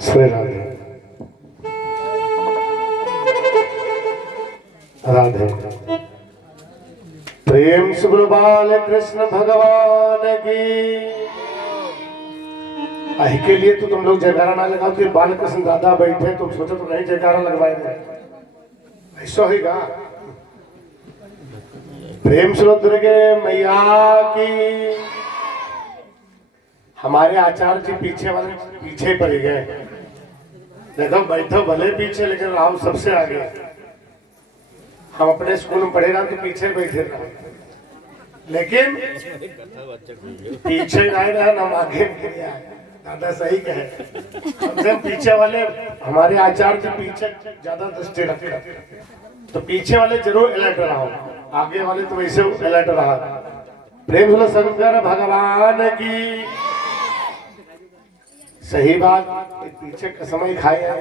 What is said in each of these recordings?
श्री राधे राधे। प्रेम से बोलो बाल कृष्ण भगवान की। आई के लिए तो तुम लोग जयकारा ना लगाओ कि बाल कृष्ण दादा बैठे, तुम सोचो तो नहीं जयकारा लगवाएंगे, ऐसा होगा। प्रेम से दुर्गे मैया की। हमारे आचार्य जी पीछे वाले पीछे पड़ गए। देखो बैठो भले पीछे, लेकिन राम सबसे आगे। हम अपने स्कूल में पढ़े रहा तो पीछे बैठे रहा, लेकिन पीछे आए रहा ना आगे। दादा सही कहे, हमसे पीछे वाले हमारे आचार्य जी पीछे ज्यादा दृष्टि रखते, तो पीछे वाले जरूर अलर्ट रहा, आगे वाले तो वैसे अलर्ट रहा। प्रेम से शंकर भगवान की। सही बात, पीछे कसम ही खाए हैं।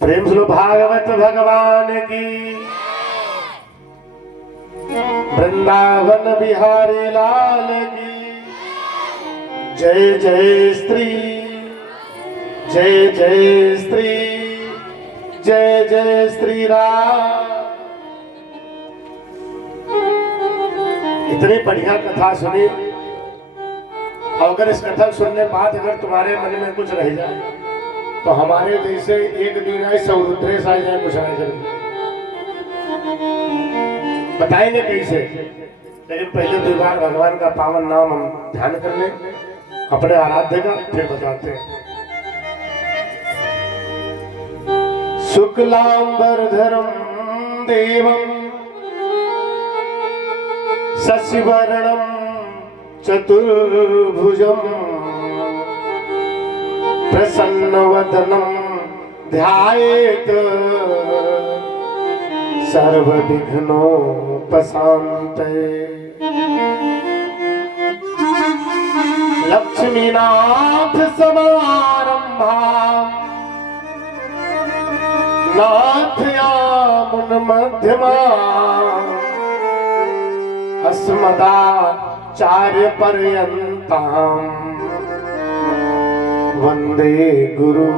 प्रेम से भागवत भगवान की। वृंदावन बिहारी लाल की जय जय स्त्री, जय जय स्त्री, जय जय श्री राम। इतनी बढ़िया कथा सुनी, अगर इस कथा सुनने बाद अगर तुम्हारे मन में कुछ रह जाए तो हमारे जैसे एक दिन आए सौरुद्रेश आ जाए, कुछ आए जरूर बताएंगे कैसे। लेकिन पहले दो बार भगवान का पावन नाम हम ध्यान कर लें, अपने आराध्य का, फिर बताते हैं। शुक्लांबरधरम देवम शशिवर्णम चतुर्भुजम प्रसन्नवदनं ध्यायेत सर्वविघ्नोपशान्तये। लक्ष्मीनाथ समारम्भाम् नाथयामुन मध्यमाम् अस्मदाचार्य पर्यन्ताम् वंदे गुरु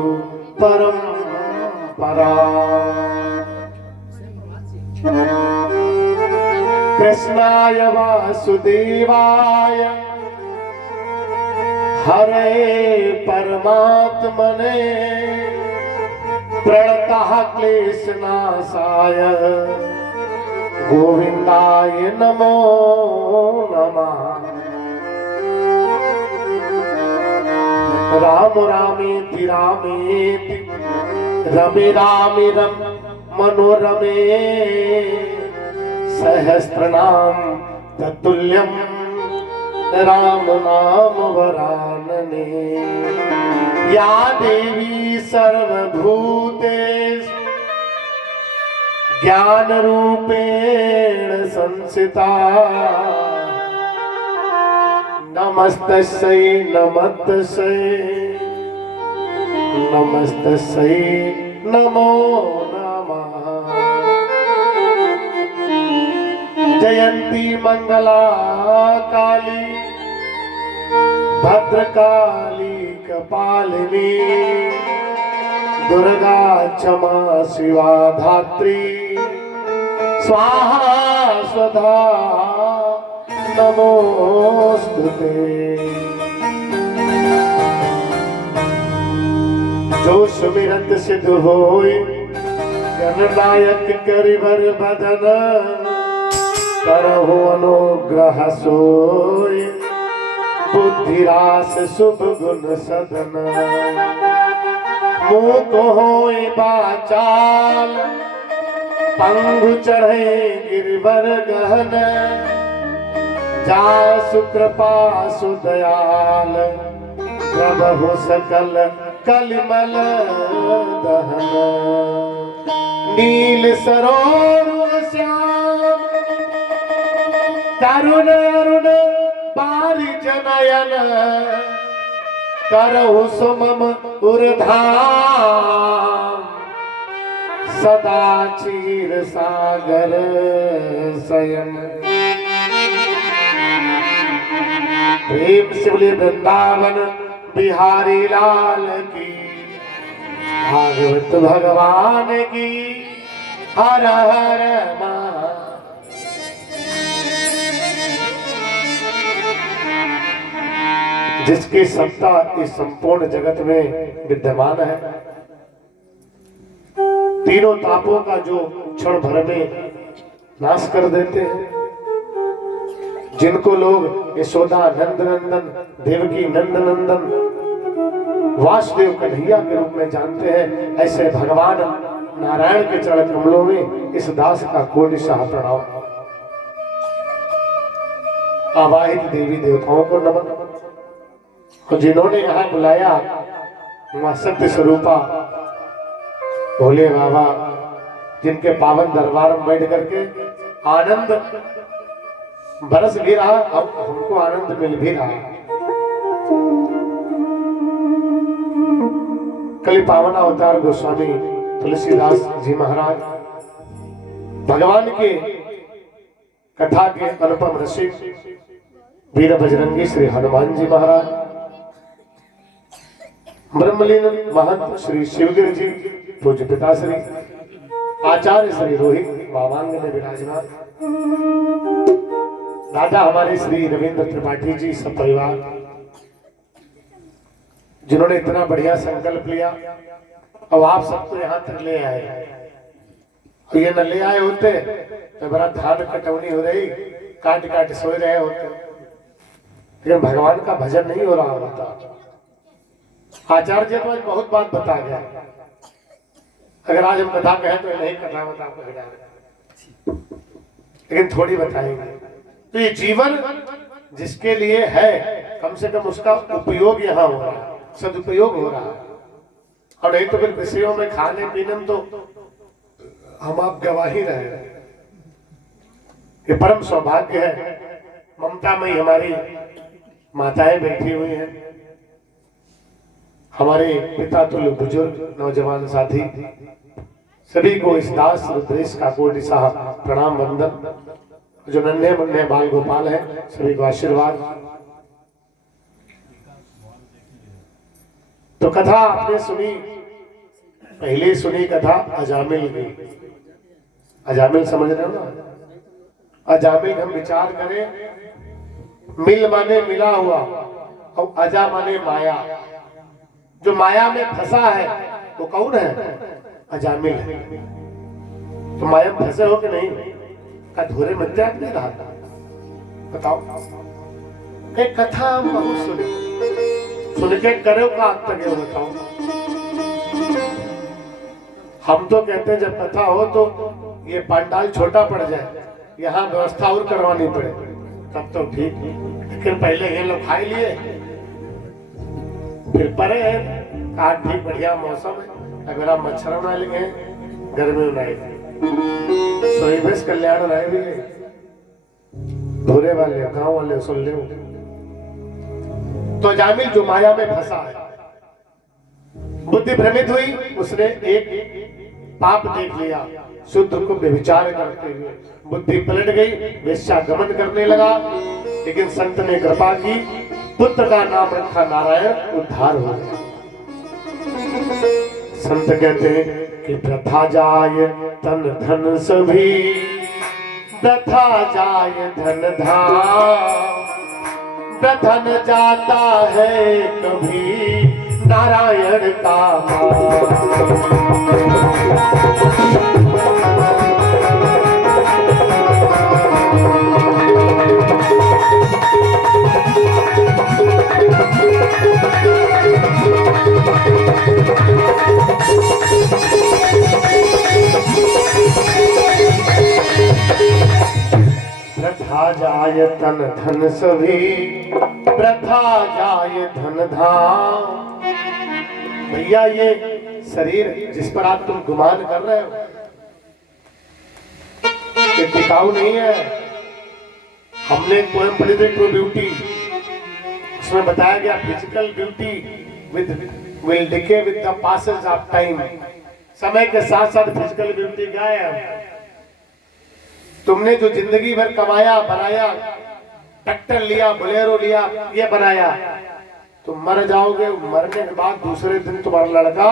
परंपरा। कृष्णाय वासुदेवाय हरे परमात्मने प्रणतः क्लेशनाशाय गोविंदाय नमो नमः। राम रामेति रामेति रमे रामे रम मनोरमे सहस्रनाम तत्तुल्यं राम नाम वरानने। या देवी सर्वभूतेषु ज्ञान रूपेण संस्थिता नमस्तस्यै नमस्तस्यै नमस्तस्यै नमो नमः। जयंती मंगला काली भद्रकाली कपालिनी दुर्गा क्षमा शिवा धात्री स्वाहा स्वधा नमोस्तुते। जो सुमिरत सिद्ध होय गणनायक करिवर बदन, करहु अनुग्रह सोय बुद्धिरास शुभ गुण सदन। मुख होय बाचाल पंगु चढ़े गिरिवर गहन, जासु कृपा सुदयाल प्रभु सकल कलिमल दहन। नील सरोवर श्याम तरुण अरुण बारिज नयन, करहु सुमम उर्धाम सदा क्षीर सागर शयन। प्रेम से बोले वृंदावन बिहारी लाल की, भागवत भगवान की हर हर महादेव। जिसकी सत्ता इस संपूर्ण जगत में विद्यमान है, तीनों तापों का जो क्षण भर में नाश कर देते हैं, जिनको लोग यशोदा नंद नंदन, देवकी नंद नंदन, वासुदेव कन्हैया के रूप में जानते हैं, ऐसे भगवान नारायण के चरण कमलों में इस दास का कोटिशाह प्रणाम। आवाहित देवी देवताओं को नमन। और जिन्होंने यहाँ बुलाया वहाँ सत्य स्वरूपा भोले बाबा, जिनके पावन दरबार में बैठ करके आनंद बरस भी रहा, अब हमको आनंद मिल भी रहा। कली पावन अवतार गोस्वामी तुलसीदास जी महाराज भगवान के कथा के अनुपम रसिक वीर बजरंगी श्री हनुमान जी महाराज, ब्रह्मलीन महंत श्री शिवगिरी जी पूज्य पिताश्री आचार्य श्री रोहित बाबांग में विराजमान, दादा हमारे श्री रविंद्र त्रिपाठी जी, सब परिवार जिन्होंने इतना बढ़िया संकल्प लिया और आप सबको यहाँ तक ले आए। तो ये न ले आए होते तो बड़ा धान कटौनी हो रही, काट काट सोए रहे होते, लेकिन भगवान का भजन नहीं हो रहा होता। आचार्य जी तो आज बहुत बात बता गया, अगर आज हम कथा कहें तो नहीं कथा बता को, लेकिन थोड़ी बताएंगे। तो ये जीवन जिसके लिए है, कम से कम उसका उपयोग यहाँ हो रहा है, सदुपयोग हो रहा है। और नहीं तो फिर विषयों में खाने पीने में तो हम आप गवाही रहे। ये परम सौभाग्य है, ममता में हमारी माताएं बैठी हुई हैं, हमारे पिता तुल्य बुजुर्ग नौजवान साथी, सभी को इस दास रुद्रेश का कोटिशाह प्रणाम वंदन। जो नन्हे मुन्ने बाल गोपाल हैं सभी को आशीर्वाद। तो कथा आपने सुनी, पहले सुनी कथा अजामिल की। अजामिल समझ रहे हो ना? अजामिल हम विचार करें, मिल माने मिला हुआ और अजा माने माया। जो माया में फंसा है वो कौन है? अजामिल है। तो माया में फंसे हो कि नहीं? अधूरे मत नहीं रहा। बताओ, एक कथा हम बहुत सुने, सुन के करो का तक बताओ। हम तो कहते हैं जब कथा हो तो ये पंडाल छोटा पड़ जाए, यहाँ व्यवस्था और करवानी पड़े, तब तो ठीक। लेकिन पहले ये लोग खाई लिए, फिर परे है, आज भी बढ़िया मौसम है, अगर आप मच्छर बना लेंगे गर्मी में नहीं, सोई बेस कल्याण रहे भी है, धोरे वाले गांव वाले सुन ले। तो जामिल जो माया में फंसा है, बुद्धि भ्रमित हुई, उसने एक पाप देख लिया, शुद्ध को व्यभिचार करते हुए बुद्धि पलट गई, वेश्यागमन करने लगा। लेकिन संत ने कृपा की, पुत्र का नाम रखा नारायण, उद्धार हो गया। संत कहते हैं कि प्रथा जाय तन धन सभी, व्यथा जाए धन धाम, व्यथा न जाता है कभी नारायण का प्रथा जाय तन धन सभी, प्रथा जाय धन धाम। भैया ये शरीर जिस पर आप तुम गुमान कर रहे हो ये टिकाऊ नहीं है। हमने एक पोएम पढ़ी थी ट्रू ब्यूटी, उसमें बताया गया physical beauty will decay with the passage of time. समय के साथ साथ फिजिकल ब्यूटी गायब। तुमने जो जिंदगी भर कमाया बनाया, ट्रैक्टर लिया, बोलेरो लिया, ये बनाया, तुम मर जाओगे। मरने के बाद दूसरे दिन तुम्हारा लड़का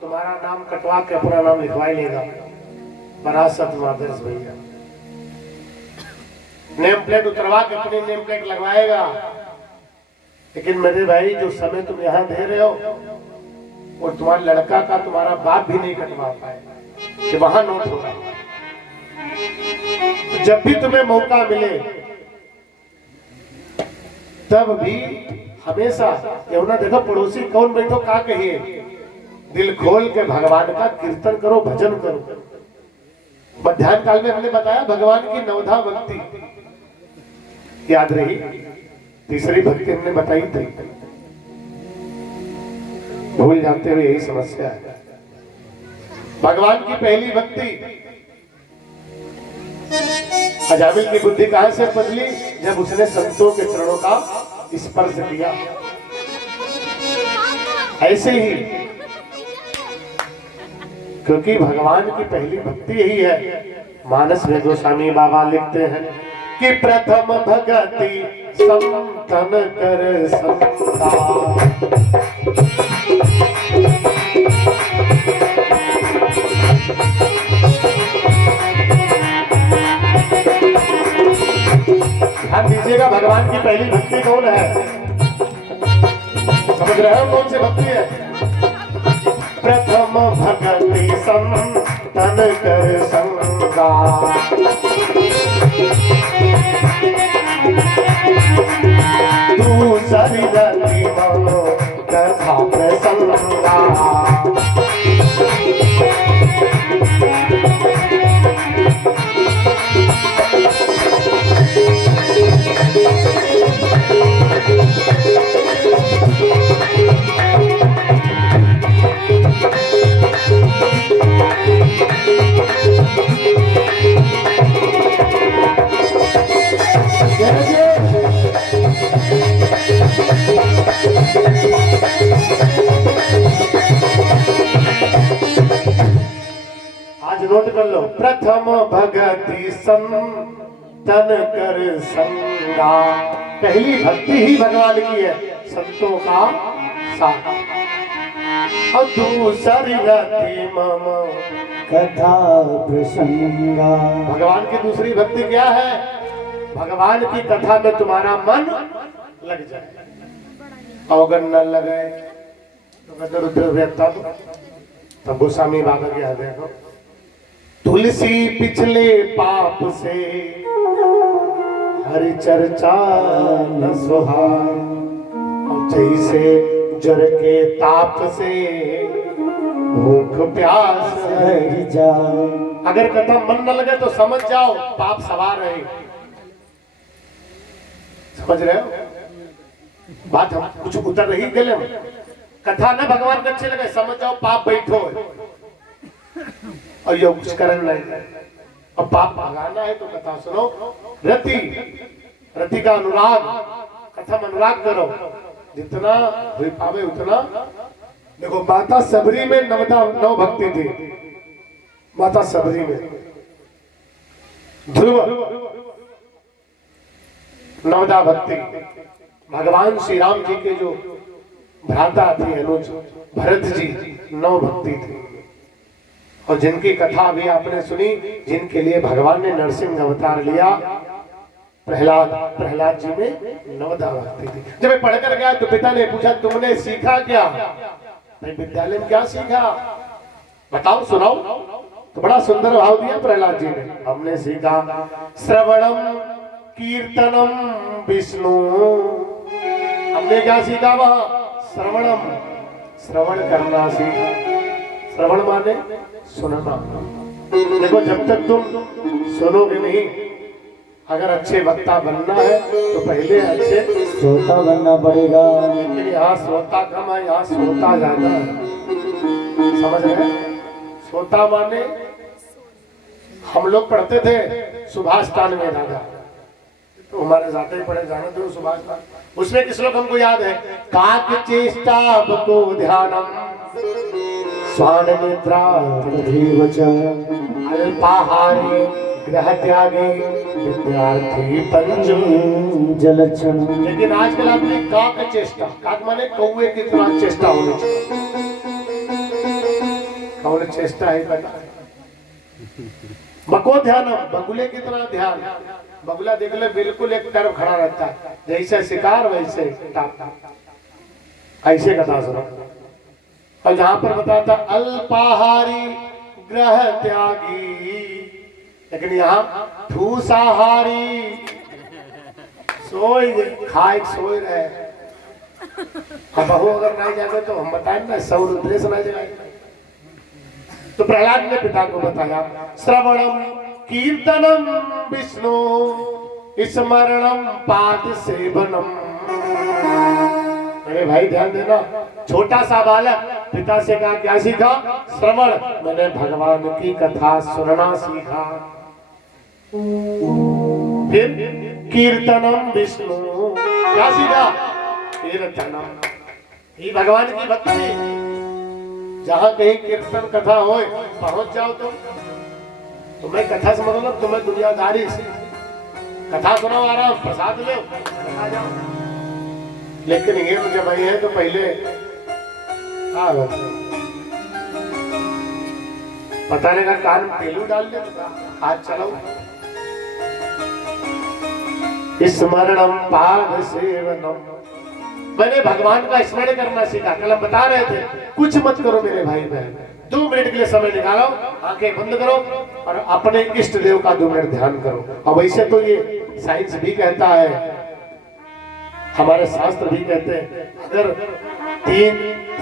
तुम्हारा नाम कटवा के अपना नाम लिखवा लेगा। वरासत वारिस भैया नेम प्लेट उतरवा के अपनी नेम प्लेट लगवाएगा। लेकिन मेरे भाई जो समय तुम यहाँ दे रहे हो वो तुम्हारा लड़का का तुम्हारा बाप भी नहीं कटवा पाएगा कि वहां नोट होगा। जब भी तुम्हें मौका मिले तब भी हमेशा क्यों ना देखो पड़ोसी कौन बैठो का कहिए, दिल खोल के भगवान का कीर्तन करो, भजन करो। मध्याह्न काल में हमने बताया भगवान की नवधा भक्ति याद रही, तीसरी भक्ति हमने बताई थी, भूल जाते हुए यही समस्या है। भगवान की पहली भक्ति, अजामिल की बुद्धि कहां से बदली? जब उसने संतों के चरणों का स्पर्श किया। ऐसे ही क्योंकि भगवान की पहली भक्ति यही है। मानस में गोस्वामी बाबा लिखते हैं कि प्रथम भगति संतन कर संता, ध्यान दीजिएगा भगवान की पहली भक्ति कौन है? समझ रहे हो कौन सी भक्ति है? प्रथम भगति संतन कर संगा, दूसरी रति मनो कथा प्रसंगा, आज नोट कर लो, प्रथम भगति संतन कर संगा। पहली भक्ति ही भगवान की है, संतों का साथ। और दूसरी रति मम कथा प्रसंगा, भगवान की दूसरी भक्ति क्या है? भगवान की कथा में तुम्हारा मन लग जाए। अगर न लगे तो रुद्र व्यक्ता तब गोस्वामी बाबा के याद देखो, तुलसी पिछले पाप से हरि चर्चा न सुहाए, जैसे जर के ताप से भूख प्यास रह जाए। अगर कथा मन न लगे तो समझ जाओ पाप सवार है। समझ रहे हो बात? हम कुछ उतर रही गले में। कथा ना भगवान को अच्छे लगे समझ जाओ पाप बैठो है और यो कुछ करना नहीं। अब पाप भगाना है तो कथा सुनो। रति रति का अनुराग, कथा में अनुराग करो, जितना हुई पावे उतना। देखो माता सबरी में नौ भक्ति थी। माता सबरी में ध्रुव नवदा भक्ति, भगवान श्री राम जी के जो भ्राता थे अनुज भरत जी, नौ भक्ति थी। और जिनकी कथा भी आपने सुनी, जिनके लिए भगवान ने नरसिंह अवतार लिया, प्रहलाद जी में नवदा भक्ति थी। जब मैं पढ़कर गया तो पिता ने पूछा तुमने सीखा क्या? मैं विद्यालय में क्या सीखा बताओ सुनाओ। तो बड़ा सुंदर भाव दिया प्रहलाद जी ने। हमने सीखा श्रवणम कीर्तनम विष्णु। हमने क्या सीखा वहां? श्रवणम, श्रवण करना सीखा। श्रवण माने सुनना। देखो जब तक तुम सुनोगे नहीं, अगर अच्छे वक्ता बनना है तो पहले अच्छे श्रोता बनना पड़ेगा। लेकिन यहाँ श्रोता कम है, यहाँ श्रोता ज्यादा है। समझ रहे? श्रोता माने हम लोग पढ़ते थे सुभाष तान में राजा, तो हमारे जाते ही पढ़े जाने दो सुभाष तान। उसमें किस लोग हमको याद है? काक चेष्टा बको ध्यानम स्वान निद्रा तथैव च अल्पाहारी ग्रह त्यागी विद्यार्थी पंचम जलक्षण। लेकिन आजकल आपने काक चेष्टा, काक माने कौवे की तरह चेष्टा होनी चाहिए। कौन चेष्टा है पता? बको ध्यान, बगुले की तरह ध्यान। बगुला देख ले बिल्कुल एक तरफ खड़ा रहता है, जैसे शिकार वैसे टाप। ऐसे कथा सुनो। और जहां पर बताता अल्पाहारी ग्रह त्यागी, लेकिन यहाँ ठूसाहारी सोई खाए सोए रहे। अब बहू अगर नहीं जाते तो हम बताएं ना, सौ रुद्रे से नहीं जाए। तो प्रहलाद ने पिता को बताया श्रवणम कीर्तनम विष्णु स्मरणम पाद सेवनम। मेरे भाई ध्यान देना, छोटा सा बालक पिता से कहा क्या सीखा? श्रवण, मैंने भगवान की कथा सुनना सीखा। फिर कीर्तनम विष्णु, क्या सीखा? कीर्तनम, ये भगवान की भक्ति। जहां कहीं कीर्तन कथा हो पहुंच जाओ तुम्हें कथा से मतलब तुम्हें दुनियादारी से कथा सुनाओ, आराम प्रसाद लो कथा जाओ। लेकिन ये जब आई है तो पहले पता नहीं का कान में तेलू डाल दे, हाथ चलाओ। स्मरणम पाद सेवनम, मैंने भगवान का स्मरण करना सीखा। कल हम बता रहे थे कुछ मत करो मेरे भाई बहन, 2 मिनट के लिए समय निकालो, आंखें बंद करो और अपने इष्ट देव का 2 मिनट ध्यान करो। और वैसे तो ये साइंस भी कहता है, हमारे शास्त्र भी कहते हैं, अगर 3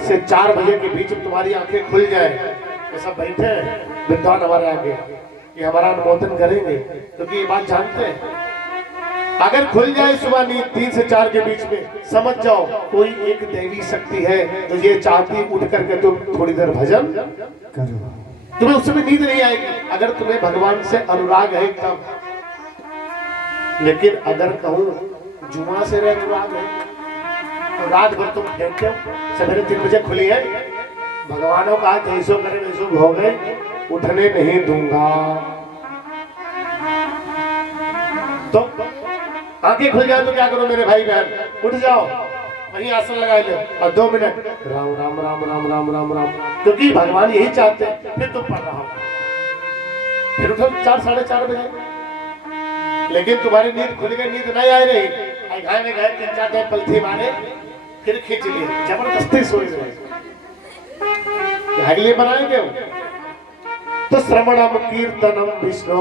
से 4 बजे के बीच में तुम्हारी आंखें खुल जाए, ये सब बैठे हैं विद्वान हमारे आगे, ये हमारा अनुमोदन करेंगे क्योंकि ये बात जानते हैं। अगर खुल जाए सुबह नींद 3 से 4 के बीच में, समझ जाओ कोई एक दैवी शक्ति है तो ये चाहती उठ करके तुम थोड़ी देर भजन करो, तुम्हें उस समय नींद नहीं आएगी अगर तुम्हें भगवान से अनुराग है तब। लेकिन अगर कहूं जुआ से अनुराग है तो रात भर तुम खेलते हो, सवेरे 3 बजे खुली है, भगवानों का जैसो करे वैसो भोगे, उठने नहीं दूंगा। तो आंखें खुल जाए तो क्या करो मेरे भाई बहन? उठ जाओ, वहीं आसन लगा ले और 2 मिनट राम राम राम राम राम राम राम, क्योंकि भगवान यही चाहते हैं। फिर तुम पढ़ रहा हो, फिर उठो 4 साढ़े 4 बजे। लेकिन तुम्हारी नींद खुल गई, नींद नहीं आ रही, घाय में गए 3-4 टाइम पलथी मारे, फिर खींच लिए, जबरदस्ती सोए रहे, अगले बनाएंगे हो। तो श्रवणम कीर्तनम विष्णु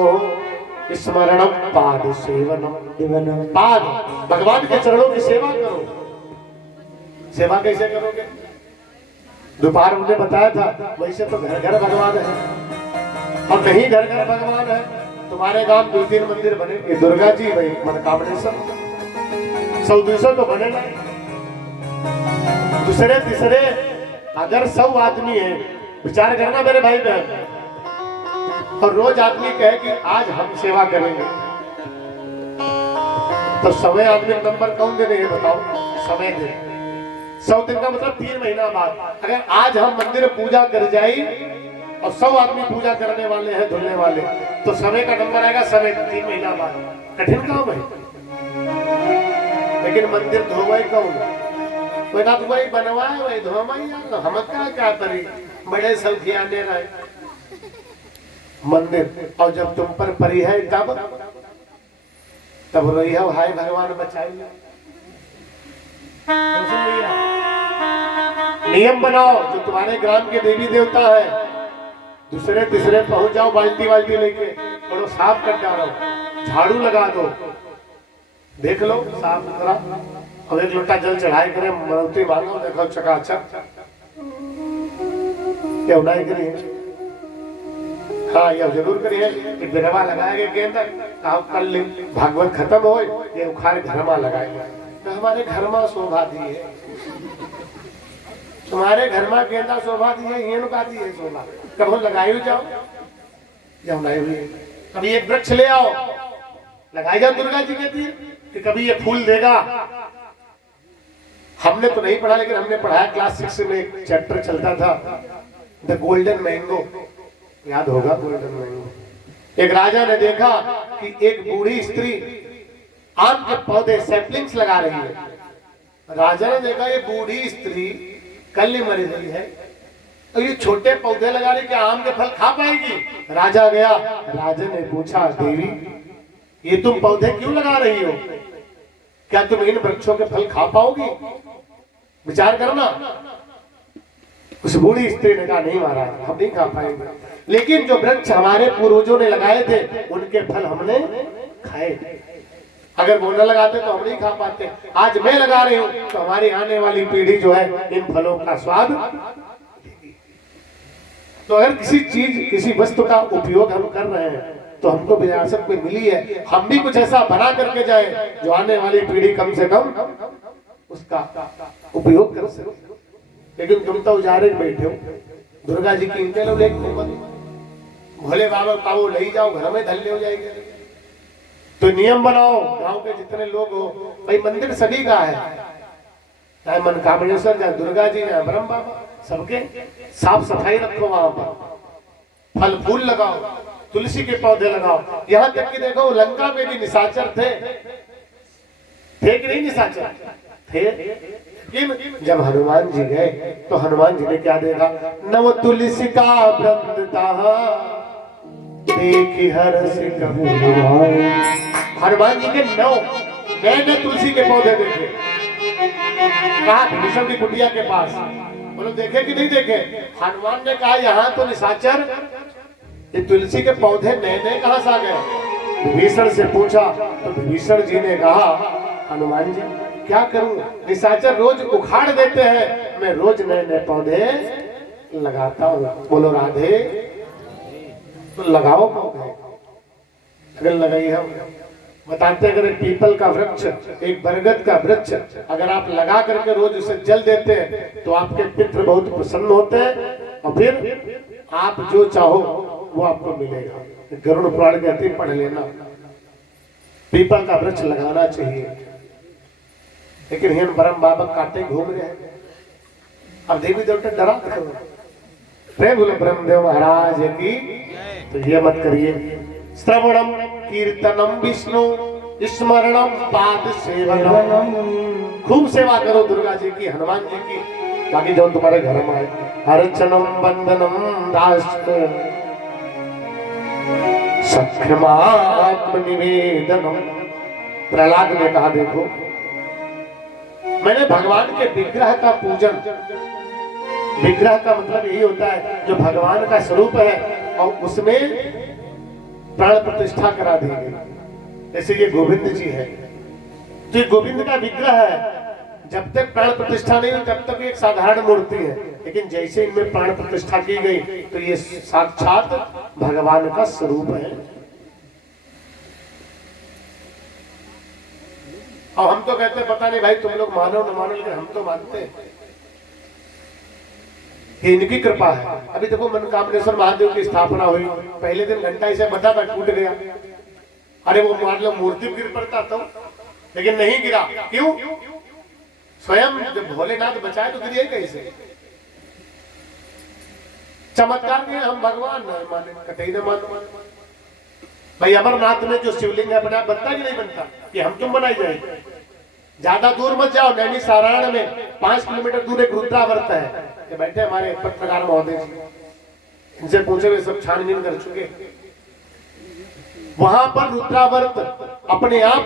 स्मरणम पाद सेवनम। पाद, भगवान के चरणों की सेवा करो। सेवा कैसे करोगे? दोपहर हमने बताया था, वैसे तो घर घर भगवान है और कहीं घर घर भगवान है। तुम्हारे गांव 2-3 मंदिर बने, दुर्गा जी भाई मनोकामनेश्वर, 100-200 तो बने ना। दूसरे तीसरे अगर 100 आदमी है, विचार करना मेरे भाई बहन, और रोज आदमी कहे कि आज हम सेवा करेंगे, तो 100 आदमी नंबर कौन दे रहे बताओ? समय दे। 100 दिन का मतलब 3 महीना बाद। अगर आज हम मंदिर पूजा कर जाए और 100 आदमी पूजा करने वाले हैं, धुलने वाले, तो समय का नंबर आएगा समय 3 महीना बाद। कठिन काम है, लेकिन मंदिर धोवाई कौन? कोई ना वही बनवाए वही धोवाई, हम क्या करी, बड़े सल्फियाने रहे। मंदिर, और जब तुम पर परी है तब रोई हो, हाय भगवान बचाइए। तो सुन लिया, नियम बनाओ, जो तुम्हारे ग्राम के देवी देवता है, दूसरे तीसरे पहुंच जाओ बाल्टी बाल्टी लेके, थोड़ा साफ कर डालो, झाड़ू लगा दो, देख लो साफ सुथरा, और एक लोटा जल चढ़ाए करे, मनौती मांगो, देखो चकाचक क्या उड़ाई करिए। हाँ यह जरूर करिए कि बिरवा लगाएंगे के अंदर, कल भागवत खत्म हो ये उखाड़ घरमा लगाएंगे, तो हमारे घर में शोभा दिए, तुम्हारे घर में गेंदा शोभा दिए, ये नुका दिए शोभा, कब लगाई जाओ या नहीं हुई। कभी एक वृक्ष ले आओ, लगाई जाओ दुर्गा जी के तीर, कि कभी ये फूल देगा। हमने तो नहीं पढ़ा, लेकिन हमने पढ़ाया क्लास 6 में, एक चैप्टर चलता था द गोल्डन मैंगो, याद होगा गोल्डन मैंगो। एक राजा ने देखा कि एक बूढ़ी स्त्री आम के पौधे सैपलिंग्स लगा रही है। राजा ने देखा ये बूढ़ी स्त्री कल ही मरी रही है, तो ये छोटे पौधे लगा रही, क्या आम के फल खा पाएगी? राजा गया, राजा ने पूछा, देवी ये तुम पौधे क्यों लगा रही हो, क्या तुम इन वृक्षों के फल खा पाओगी? विचार करना। उस बूढ़ी स्त्री ने कहा, नहीं महाराज हम नहीं खा पाएंगे, लेकिन जो वृक्ष हमारे पूर्वजों ने लगाए थे उनके फल हमने खाए, अगर वो न लगाते तो हम नहीं खा पाते। आज मैं लगा रही हूं तो हमारी आने वाली पीढ़ी जो है इन फलों का स्वाद। तो अगर किसी चीज किसी वस्तु का उपयोग हम कर रहे हैं तो हमको विरासत में मिली है, हम भी कुछ ऐसा बना करके जाए जो आने वाली पीढ़ी कम से कम उसका उपयोग कर सके। लेकिन तुम तो उजारे बैठे हो, दुर्गा जी की इनके लोग भोले बाबा पाओ ले जाओ, घर में धल्ले हो जाएंगे। तो नियम बनाओ, गांव के जितने लोग हो, भाई मंदिर सभी का है, चाहे मनकामनेश्वर, चाहे दुर्गा जी, चाहे ब्रह्म बाबा, सबके साफ सफाई रखो, वहां पर फल फूल लगाओ, तुलसी के पौधे लगाओ। यहाँ तक कि देखो लंका में भी निशाचर थे कि नहीं? निशाचर थे, लेकिन जब हनुमान जी गए तो हनुमान जी ने क्या देखा? नव तुलसी का वृंदता देखी हर्ष कहूं। हनुमान जी के नए तुलसी के पौधे देखे। कहा विभीषण की कुटिया के पास, बोलो देखे कि नहीं देखे? हनुमान ने कहा यहाँ तो निशाचर, ये तुलसी के पौधे नए कहां से आ गए? विभीषण से पूछा तो विभीषण जी ने कहा, हनुमान जी क्या करूं, निशाचर रोज उखाड़ देते हैं, मैं रोज नए पौधे लगाता हूं। बोलो राधे। तो लगाओ पौधे, अगर लगाई हम बताते, अगर एक पीपल का वृक्ष, एक बरगद का वृक्ष अगर आप लगा करके रोज उसे जल देते हैं तो आपके पितृ बहुत प्रसन्न होते हैं, और फिर आप जो चाहो वो आपको मिलेगा। गरुड़ पुराण कहते हैं, पढ़ लेना, पीपल का वृक्ष लगाना चाहिए। लेकिन हिन ब्रह्म बाबा काटे घूम रहे हैं, अब देवी देवता डरा प्रेम बोले ब्रह्मदेव महाराज की। तो ये मत करिए। श्रवणम कीर्तनम विष्णु स्मरणम पाद सेवनम, खूब सेवा करो दुर्गा जी की, हनुमान जी की, ताकि जो तुम्हारे घर में आए। अर्चनम वंदनम राष्ट्र सख्यमात्म निवेदनम। प्रहलाद ने कहा, देखो मैंने भगवान के विग्रह का पूजन, विग्रह का मतलब यही होता है जो भगवान का स्वरूप है और उसमें प्राण प्रतिष्ठा करा दी गई। जैसे ये गोविंद जी है, तो ये गोविंद का विग्रह है, जब तक प्राण प्रतिष्ठा नहीं हुई तब तक एक साधारण मूर्ति है, लेकिन जैसे इनमें प्राण प्रतिष्ठा की गई तो ये साक्षात भगवान का स्वरूप है। और हम तो कहते हैं पता नहीं भाई तुम लोग मानो न मानो, लेकिन हम तो मानते हैं कि इनकी कृपा है। अभी देखो मनकामनेश्वर महादेव की स्थापना हुई, पहले दिन घंटा इसे बता टूट गया। अरे वो मान लो मूर्ति गिर पड़ता तो, लेकिन नहीं गिरा। क्यों? स्वयं जब भोलेनाथ बचाए तो गिरिए कैसे? चमत्कार में हम भगवान माने, कतई न मानो। भाई अमरनाथ में जो शिवलिंग है बना बनता कि नहीं बनता? कि हम तुम बनाई जाएगी। ज्यादा दूर मत जाओ, नैनी सारायण में 5 किलोमीटर दूर एक रुद्रावर्त है, बैठे हमारे पत्रकार महोदय जी, इनसे पूछे, वे सब छानबीन कर चुके। वहां पर रुद्रावर्त अपने आप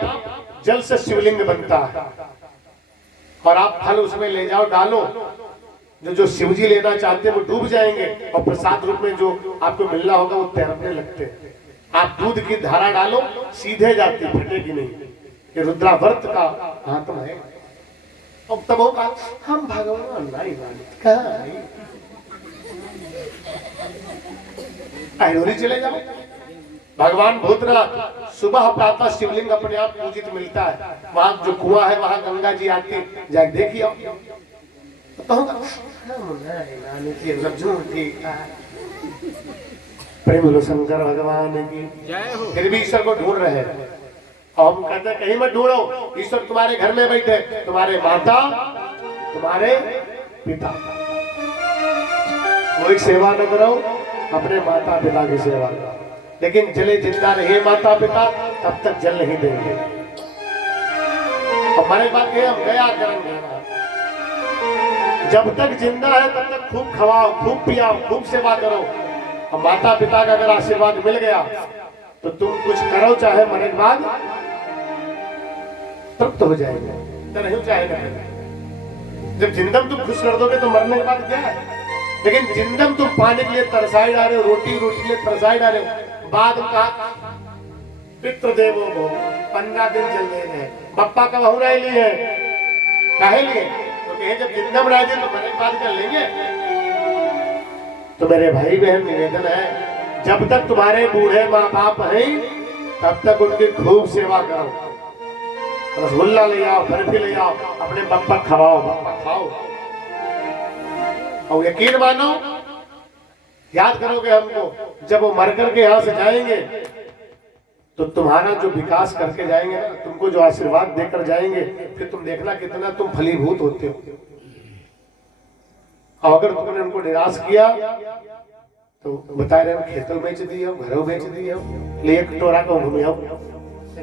जल से शिवलिंग बनता है और आप फल उसमें ले जाओ, डालो, जो शिवजी लेना चाहते हैं वो डूब जाएंगे और प्रसाद रूप में जो आपको मिलना होगा वो तैरने लगते हैं। आप दूध की धारा डालो, सीधे जाती, फटेगी नहीं। ये रुद्रावर्त का आत्मा है। अब तब होगा हम भगवान नहीं मानते, चले जाओ। भगवान भूतनाथ सुबह प्रातः शिवलिंग अपने आप पूजित मिलता है। वहां जो कुआं है वहां गंगा जी आती है, जाके देखिए। प्रेम बोलो शंकर भगवान की जय हो। फिर भी ईश्वर को ढूंढ रहे हैं और हम कहते हैं कहीं मत ढूंढो, ईश्वर तुम्हारे घर में बैठे, तुम्हारे माता, तुम्हारे पिता। कोई सेवा न करो, अपने माता पिता की सेवा करो। लेकिन जले जिंदा रहे माता पिता, तब तक जल नहीं देंगे। हमारे बात ये, हम गया करेंगे, जब तक जिंदा है तब तक खूब खवाओ, खूब पियाओ, खूब सेवा करो। और माता पिता का अगर आशीर्वाद मिल गया तो तुम कुछ करो, चाहे मरने के बाद तृप्त हो जाएगा, तो नहीं चाहेगा। जब जिंदम तुम खुश कर दोगे तो मरने के बाद क्या है? लेकिन जिंदम तुम पाने के लिए तरसाई डाले हो, रोटी के लिए तरसाई डाले हो, बाद में कहा पितृदेवो भो, 15 दिन चल रहे, पप्पा का बहु नहीं लिए, काहे लिए? जब जिंदा बना दे तो मरने के बाद कर लेंगे। तो मेरे भाई बहन निवेदन है, जब तक तुम्हारे बूढ़े माँ बाप हैं तब तक उनकी खूब सेवा करो। रसगुल्ला ले आओ, बर्फी ले आओ, अपने बप्पा खवाओ, बप्पा खाओ। और यकीन मानो, याद करोगे हमको, जब वो मर करके यहाँ से जाएंगे तो तुम्हारा जो विकास करके जाएंगे ना, तुमको जो आशीर्वाद देकर जाएंगे, फिर तुम देखना कितना तुम फलीभूत होते हो। और अगर तुमने उनको निराश किया तो बता रहे हैं खेतों बेच दिए हो, घरों बेच दिए हो, ले एक टोरा को घूमे हो,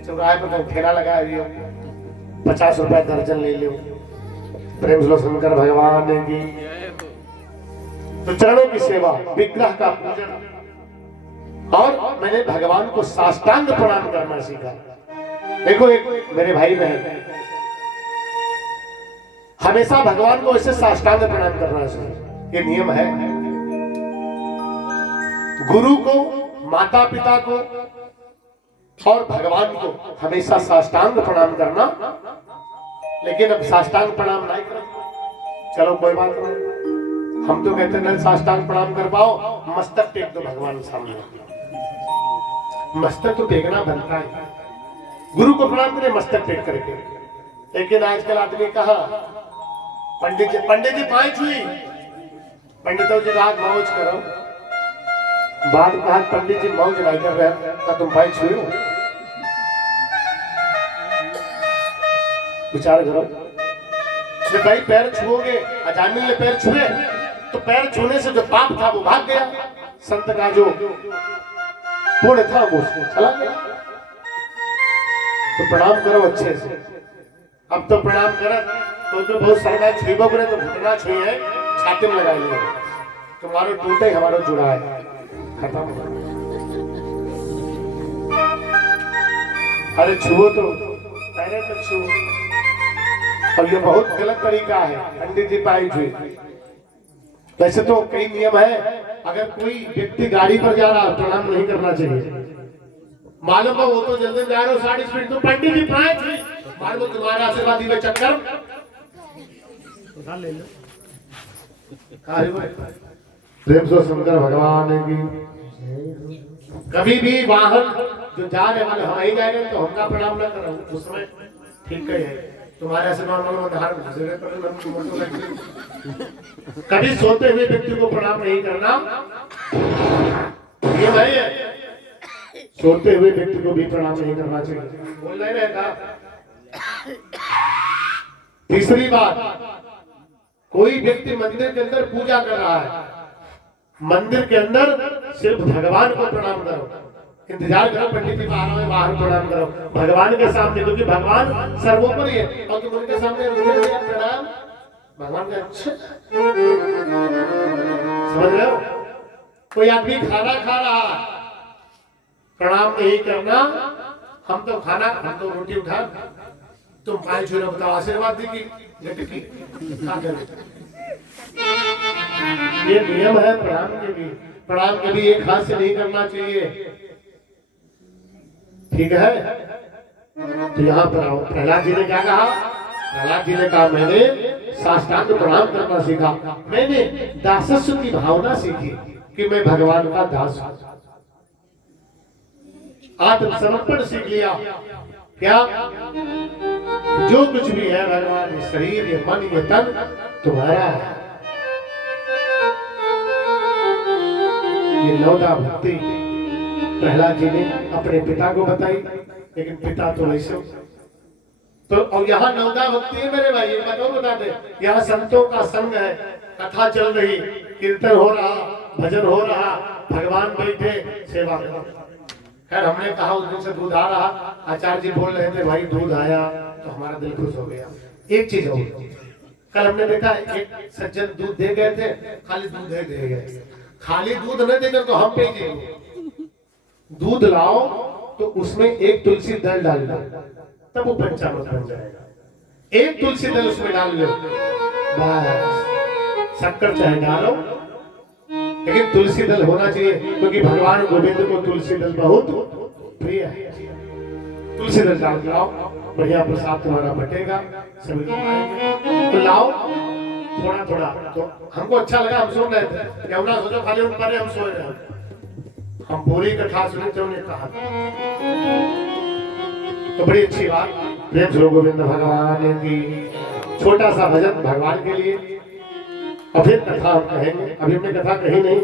चौराहे पर ठेला लगा दिए हो, 50 रुपए दर्जन ले लो। प्रेम से शंकर भगवान की। तो चरणों की सेवा, विग्रह का पूजन, और मैंने भगवान को साष्टांग प्रणाम करना सीखा। देखो एक मेरे भाई बहन, हमेशा भगवान को ऐसे साष्टांग प्रणाम करना चाहिए, ये नियम है। गुरु को, माता पिता को और भगवान को हमेशा साष्टांग प्रणाम करना। लेकिन अब साष्टांग प्रणाम नहीं करते, चलो कोई बात नहीं, हम तो कहते हैं साष्टांग प्रणाम कर पाओ, मस्तक टेक दो भगवान सामने। मस्तक तो टेकना बनता है, गुरु को प्रणाम करें मस्तक टेक करके। लेकिन आजकल आदमी कहा, पंडित जी पांच हुई, पंडितों जी रात मौज करो, बाद कहा पंडित जी मौज नहीं कर रहे का तुम पांच हुए हो, विचार करो। जब भाई पैर छुओगे, अजामिल ने पैर छुए तो पैर छूने से जो पाप था वो भाग गया, संत का जो पुण्य था वो चला गया। तो प्रणाम करो अच्छे से। अब तो प्रणाम कर तो बहुत सारा छुईबो करे तो घुटना छुई है, छाती में लगा लिए, तुम्हारो टूटे हमारो जुड़ा है, खत्म। अरे छुओ तो पहले तो छुओ। अब ये बहुत गलत तरीका है, पंडित जी पाई छुई। वैसे तो कई नियम है, अगर कोई व्यक्ति गाड़ी पर जा रहा है प्रणाम नहीं करना चाहिए। मालूम हो वो तो जल्दी जा रहे हो 60 स्पीड, तो पंडित जी पाए थे, मालूम तुम्हारा आशीर्वाद में चक्कर ले लो। प्रेम से शंकर भगवान की। कभी भी वाहन जो जा रहे वाले हम ही जाएंगे तो हमका प्रणाम न करो, उस समय ठीक है, तुम्हारे आशीर्वाद कभी सोते हुए व्यक्ति को प्रणाम नहीं करना, ये भाई है। सोते हुए व्यक्ति को भी प्रणाम नहीं करना चाहिए, बोल नहीं रहता। तीसरी बात, कोई व्यक्ति मंदिर के अंदर पूजा कर रहा है, मंदिर के अंदर सिर्फ भगवान को प्रणाम करो, इंतजार करो पंडित जी बाहर बाहर प्रणाम करो भगवान के सामने, क्योंकि भगवान सर्वोपरि है। और तुम उनके सामने प्रणाम भगवान का, अच्छा समझ रहे हो? कोई आदमी खाना खा रहा, प्रणाम नहीं करना। हम तो रोटी उठा, तुम पाए छुए बताओ, आशीर्वाद देगी लटकी खा कर। ये नियम है प्रणाम के भी। प्रणाम कभी एक हाथ से नहीं करना चाहिए, ठीक है। तो यहाँ पर आओ, प्रहलाद जी ने क्या कहा? प्रहलाद जी ने कहा मैंने साष्टांग प्रणाम करना सीखा, मैंने दासत्व की भावना सीखी कि मैं भगवान का दास हूं। आत्मसमर्पण सीख लिया। क्या? जो कुछ भी है भगवान, ये शरीर, ये मन, ये तन तुम्हारा है। ये नवदा भक्ति प्रहलाद जी ने अपने पिता को बताई, लेकिन पिता तो वैसे तो। और यहाँ नवदा भक्ति है मेरे भाई, ये बताओ बता दे। यहाँ संतों का संग है, कथा चल रही, कीर्तन हो रहा, भजन हो रहा, भगवान बैठे सेवा करो। खैर हमने कहा उस दिन से दूध आ रहा, आचार्य जी बोल रहे थे भाई दूध आया तो हमारा दिल खुश हो गया। एक चीज हो, कल हमने देखा एक सज्जन दूध दे गए थे, खाली दूध दे गए। खाली दूध न देकर तो हम पे दूध लाओ तो उसमें एक तुलसी दल डाल दो, तब वो पंचामृत बन जाएगा। एक तुलसी दल उसमें डाल लो, बस। शक्कर चाहे डालो, लेकिन तुलसी दल होना चाहिए, क्योंकि भगवान गोविंद को तुलसी दल बहुत प्रिय है। तुलसी दल डाल लाओ, बढ़िया प्रसाद तुम्हारा बटेगा, सभी तो लाओ थोड़ा थोड़ा। तो हमको अच्छा लगा, हम सुन रहे थे, यमुना सोचो खाली उन पर हम सो रहे हैं। हम पूरी कथा सुने थे, उन्हें कहा तो बड़ी अच्छी बात। प्रेम श्री गोविंद भगवान की छोटा सा भजन भगवान के लिए, और फिर कथा हम कहेंगे। अभी हमने कथा कही नहीं,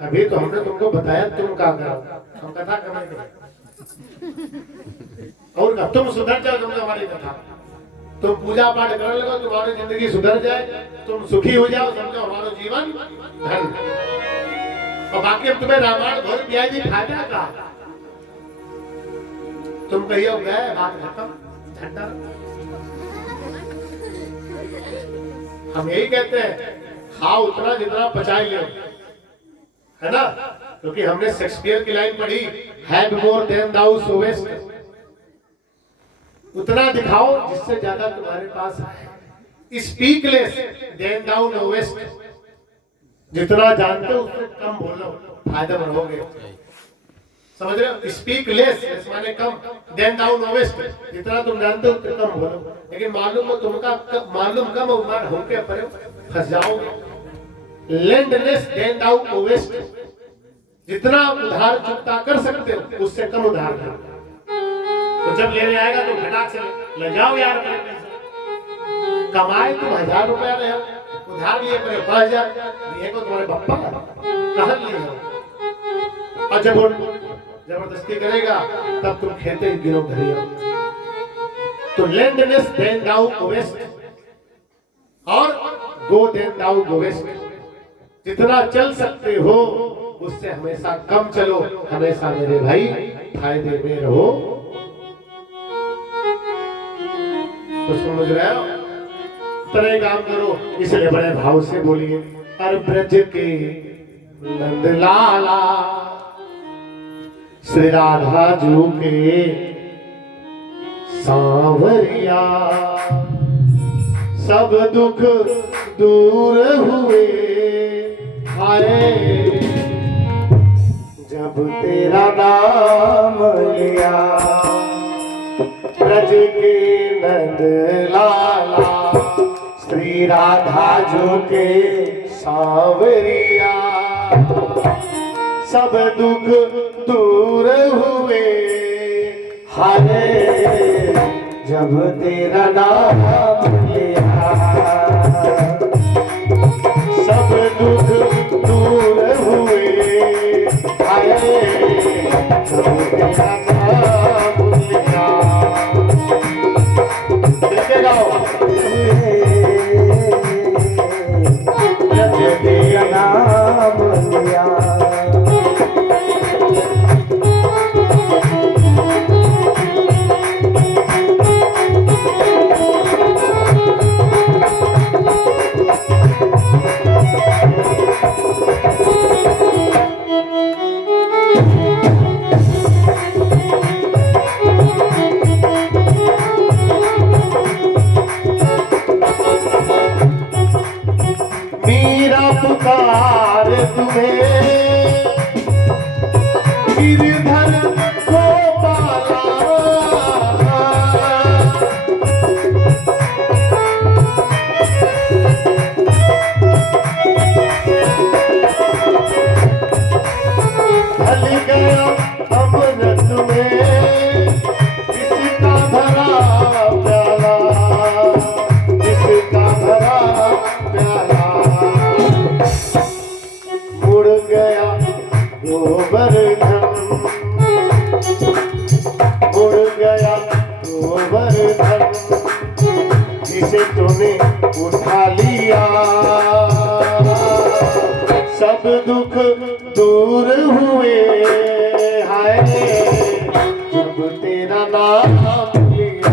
अभी तो हमने तुमको बताया तुम क्या करो, हम कथा करेंगे। और का तुम सुधर जाओ, तुमने हमारी कथा, तुम पूजा पाठ करने लगो, तुम्हारी जिंदगी सुधर जाए, तुम सुखी हो जाओ, समझो हमारा जीवन धन। और बाकी अब तुम्हें रामायण भर पिया जी फायदा का, तुम कहियो गए बात खत्म, झंडा। हम यही कहते हैं खाओ उतना जितना पचाई लो, है ना। क्योंकि हमने शेक्सपियर की लाइन पढ़ी, have more than thou showest. उतना दिखाओ जिससे ज्यादा तुम्हारे पास है। Speak less than thou knowest. जितना जानते हो उससे कम बोलो, फायदा रहोगे। समझ रहे हो? स्पीक लेस माने कम, देन दाउ नो वेस्ट। जितना तुम जानते हो उतना कम बोलो, लेकिन मालूम हो तुमका मालूम कम होके पर फंस जाओगे। लेंड लेस देन दाउ वेस्ट। जितना उधार चुकता कर सकते हो उससे कम उधार करो। तो जब लेने आएगा तो फटाक से ले जाओ यार। कमाए तुम 1000 रुपया रहे, उधार लिए पड़े 5000, ये को तुम्हारे पप्पा कहाँ लिए हो। और जब जबरदस्ती करेगा तब तुम खेते गिरो धरियो। तो लेंडनेस देन दाउ वेस्ट और गो देन दाउ गो वेस्ट। जितना चल सकते हो उससे हमेशा कम चलो, हमेशा मेरे भाई फायदे में रहो। तो समझ रहे हो? तरह काम करो, इसलिए बड़े भाव से बोलिए, अर ब्रज के नंद लाला श्री राधा जू के सांवरिया, सब दुख दूर हुए हाय जब तेरा नाम लिया। ब्रज के नंद लाला श्री राधा जो के सांवरिया, सब दुख दूर हुए हाय जब तेरा नाम लिया। सब दुख दूर हुए हाय जब तेरा नाम लिया। लिखे गाओ, जब तेरा नाम लिया। पुकार तुम्हें गिरधर गोपाला। ढल गया अमृत में इसका भरा प्याला, इसका भरा प्याला। मुड़ गया गोवर्धन, मुड़ गया गोवर्धन, जिसे तूने उठा लिया। सब दुख दूर हुए हाय जब तेरा नाम लिया।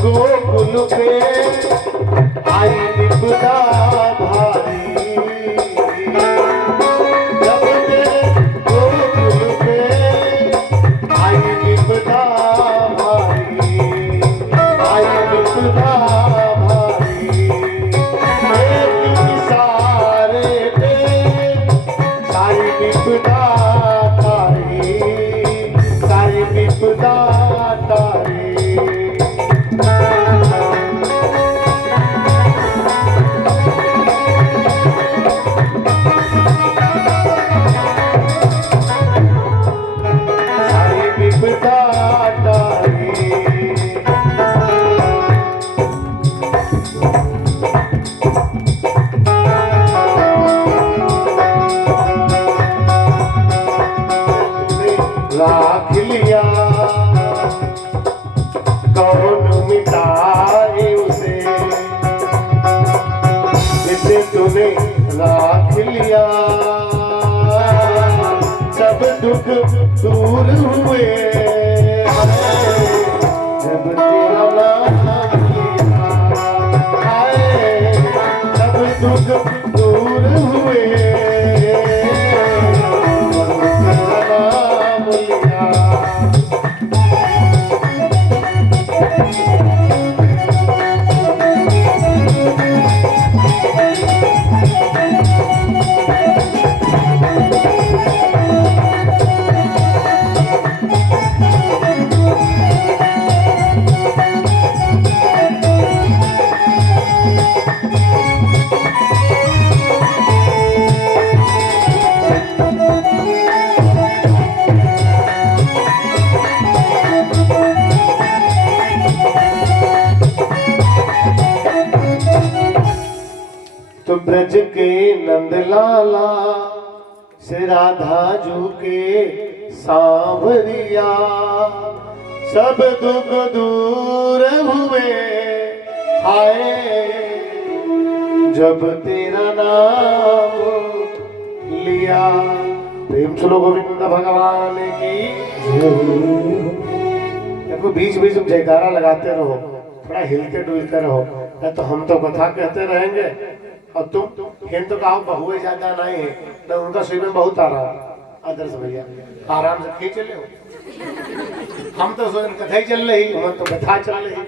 गोकुल पे आई विपदा भारी, जब तेरे गोकुल पे आई विपदा भारी, आई विपदा भारी। एक इशारे पे सारी विपदा तारी, सारी विपदा तारी। राख लिया कौन मिटाए उसे, जिसे तूने राख लिया। सब दुख दूर हुए जब तेरा नाम लिया। आए सब दुख दूर हुए तो ब्रज के नंदलाला से राधा जू के सांवरिया, सब दुख दूर हुए हाय जब तेरा नाम लिया। प्रेम सुनो गोविंद भगवान की। देखो बीच बीच में जयकारा लगाते रहो, थोड़ा हिलते डुलते रहो, नहीं तो हम तो कथा कहते रहेंगे और तुम हिंद गाँव बहुए ज्यादा नहीं है न, उनका सुई में बहुत आराम। आदर्श भैया आराम से खींच ले, हम तो सोच कथा ही चल रही, हम तो कथा चल रही।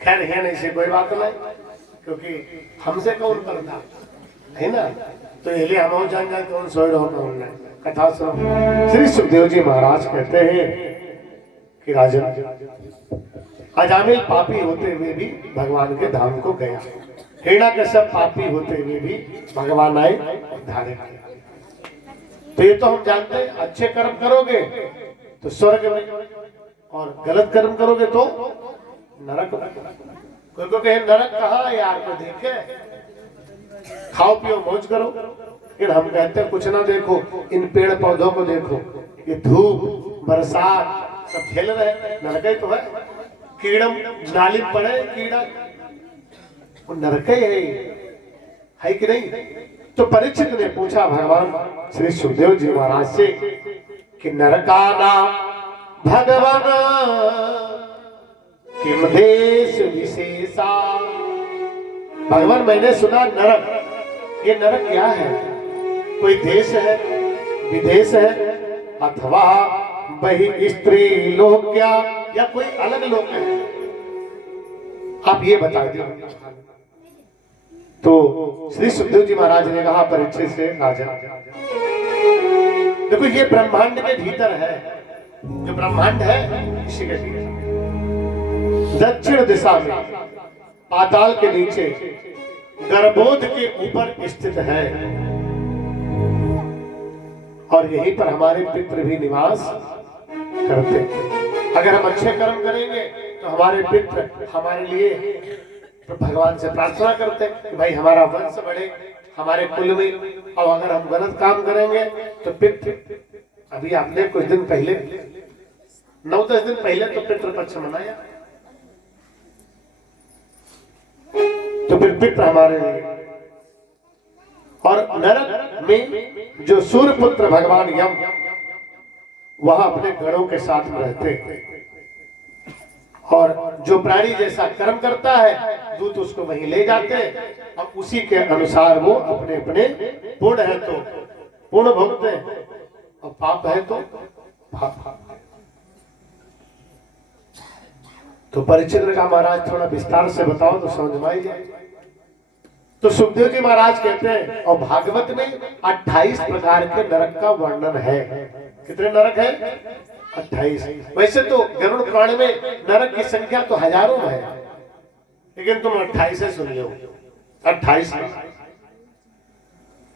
खैर है नहीं से कोई बात नहीं, क्योंकि हमसे कौन करता है ना, तो इसलिए हम जान जाए कौन सोए रहो कौन नहीं। कथा सुनो। श्री सुखदेव जी महाराज कहते हैं कि राजन अजामिल पापी होते हुए भी भगवान के धाम को गया, हिरण्यकश्यप पापी होते हुए भी भगवान आए धारण किया। तो ये तो हम जानते हैं, अच्छे कर्म करोगे तो स्वर्ग में, और गलत कर्म करोगे तो नरक में। कोई को कहे नरक कहाँ है यार, को देखे, खाओ पियो मौज करो। लेकिन हम कहते हैं कुछ ना देखो, इन पेड़ पौधों को देखो, ये धूप बरसात सब झेल रहे हैं, नरक ही तो है। कीड़म नाली पड़े कीड़ा, वो नरक ही है कि नहीं। तो परीक्षित ने पूछा भगवान श्री सुखदेव जी महाराज से कि नरकाना भगवान किम देश विशेषा। भगवान मैंने सुना नरक, ये नरक क्या है, कोई देश है, विदेश है, अथवा वही स्त्री लोक क्या, या कोई अलग लोक है, आप ये बता दो। तो श्री सुखदेव जी महाराज ने कहा परीक्षित से राजा देखो ये ब्रह्मांड के भीतर है, जो ब्रह्मांड है इसी के भीतर दक्षिण दिशा में पाताल के नीचे गर्भोध के ऊपर स्थित है, और यहीं पर हमारे पितृ भी निवास करते हैं। अगर हम अच्छे कर्म करेंगे तो हमारे पितृ हमारे लिए तो भगवान से प्रार्थना करते हैं कि भाई हमारा वंश बढ़े हमारे कुल में। और अगर हम गलत काम करेंगे तो पितृ, अभी आपने कुछ दिन पहले 9-10 दिन पहले तो पितृपक्ष मनाया, तो फिर पितृ हमारे लिए। और नरक में जो सूर्यपुत्र भगवान यम वहां अपने गणों के साथ रहते हैं, और जो प्राणी जैसा कर्म करता है दूत उसको वहीं ले जाते हैं, और उसी के अनुसार वो अपने अपने पुण्य है तो पुण्य भोगते हैं, और पाप है तो पाप। तो परीक्षित ने कहा महाराज थोड़ा विस्तार से बताओ तो समझ में आई जाए। तो सुखदेव जी महाराज कहते हैं, और भागवत में 28 प्रकार के नरक का वर्णन है। कितने नरक है? 28। वैसे तो गरुड़ पुराण में नरक की संख्या तो हजारों में है, लेकिन तुम 28 से सुन लो। 28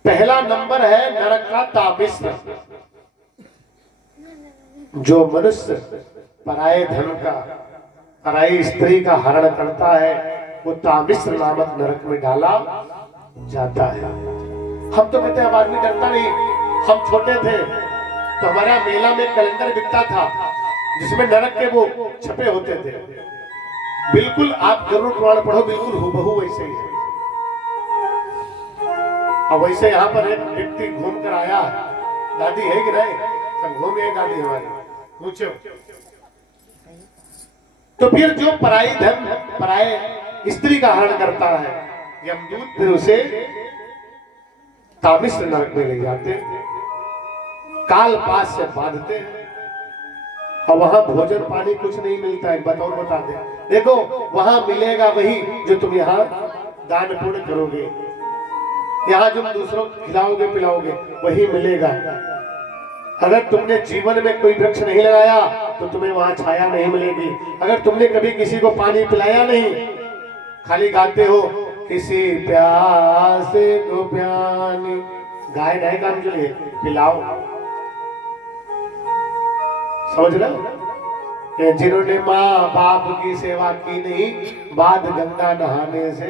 पहला नंबर है नरक का तामिश्र, जो मनुष्य पराये धन का, पराई स्त्री का हरण करता है, वो तामिश्र नामक नरक में डाला जाता है। हम तो कहते हैं अब आदमी डरता नहीं। हम छोटे थे तो हमारे मेला में कैलेंडर बिकता था जिसमें नरक के वो छपे होते थे। बिल्कुल आप गरुड़ पुराण पढ़ो, बिल्कुल हूबहू वैसे ही है। अब वैसे यहाँ पर एक व्यक्ति घूम कर आया, दादी है कि नहीं, सब घूम गए दादी हमारी, पूछो। तो फिर जो पराई धन, पराये स्त्री का हरण करता है, यमदूत फिर उसे तामिश्र नरक में ले जाते, काल पास से बांधते हैं, और वहां भोजन पानी कुछ नहीं मिलता है। बतौर बता दे, देखो वहां मिलेगा वही जो तुम यहाँ दान पुण्य करोगे, यहाँ जो दूसरों को खिलाओगे पिलाओगे वही मिलेगा। अगर तुमने जीवन में कोई वृक्ष नहीं लगाया तो तुम्हें वहां छाया नहीं मिलेगी। अगर तुमने कभी किसी को पानी पिलाया नहीं, खाली गाते हो किसी प्यासे को प्यानी, गाय नहीं काम के लिए पिलाओ, समझ रहे हो? जिन्होंने माँ बाप की सेवा की नहीं, बाद गंगा नहाने से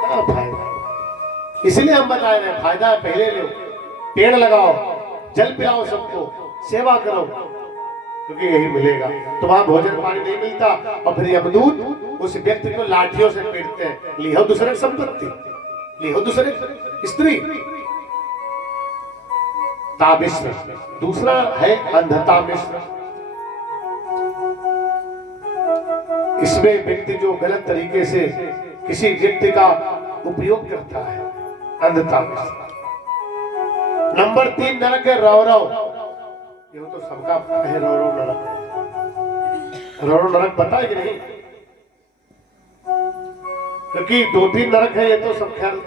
क्या फायदा। इसलिए हम बता रहे हैं फायदा पहले लो, पेड़ लगाओ, जल पिलाओ सबको, सेवा करो, क्योंकि यही मिलेगा। तो वहां भोजन पानी नहीं मिलता, और फिर यमदूत उस व्यक्ति को लाठियों से पीटते हैं, लिहो दूसरे संपत्ति, लिहो दूसरे स्त्री। तामिश्र दूसरा है अंधतामिश्र। इसमें व्यक्ति जो गलत तरीके से किसी व्यक्ति का उपयोग करता है, अंधतामिश्र। नंबर 3 नरक है रौरव। ये तो सबका है रौरव नरक। रौरव नरक पता है कि नहीं? क्योंकि 2-3 नरक है, ये तो सब ख्याल।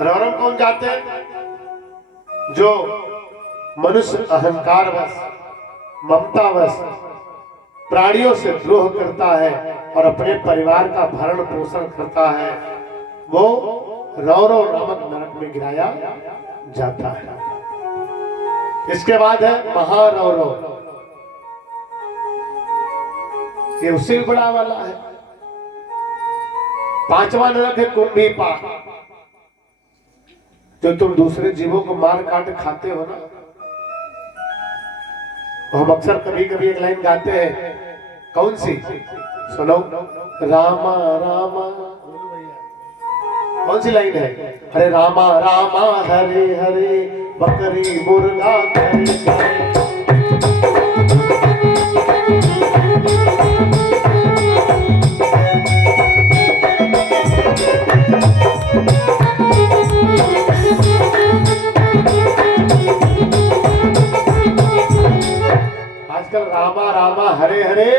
रौरव कौन जाते हैं? जो मनुष्य अहंकारवश, ममतावश प्राणियों से द्रोह करता है और अपने परिवार का भरण पोषण करता है, वो रौरव नामक नरक में गिराया जाता है। इसके बाद है महारौरव, ये उससे भी बड़ा वाला है। पांचवा नरक है कुंभीपाक, जो तुम दूसरे जीवों को मार काट खाते हो ना। हम अक्सर कभी कभी एक लाइन गाते हैं, कौन सी? सुनो, रामा रामा, कौन सी लाइन है? अरे रामा रामा हरे हरे बकरी मुर्गा करे करे। आजकल रामा रामा हरे हरे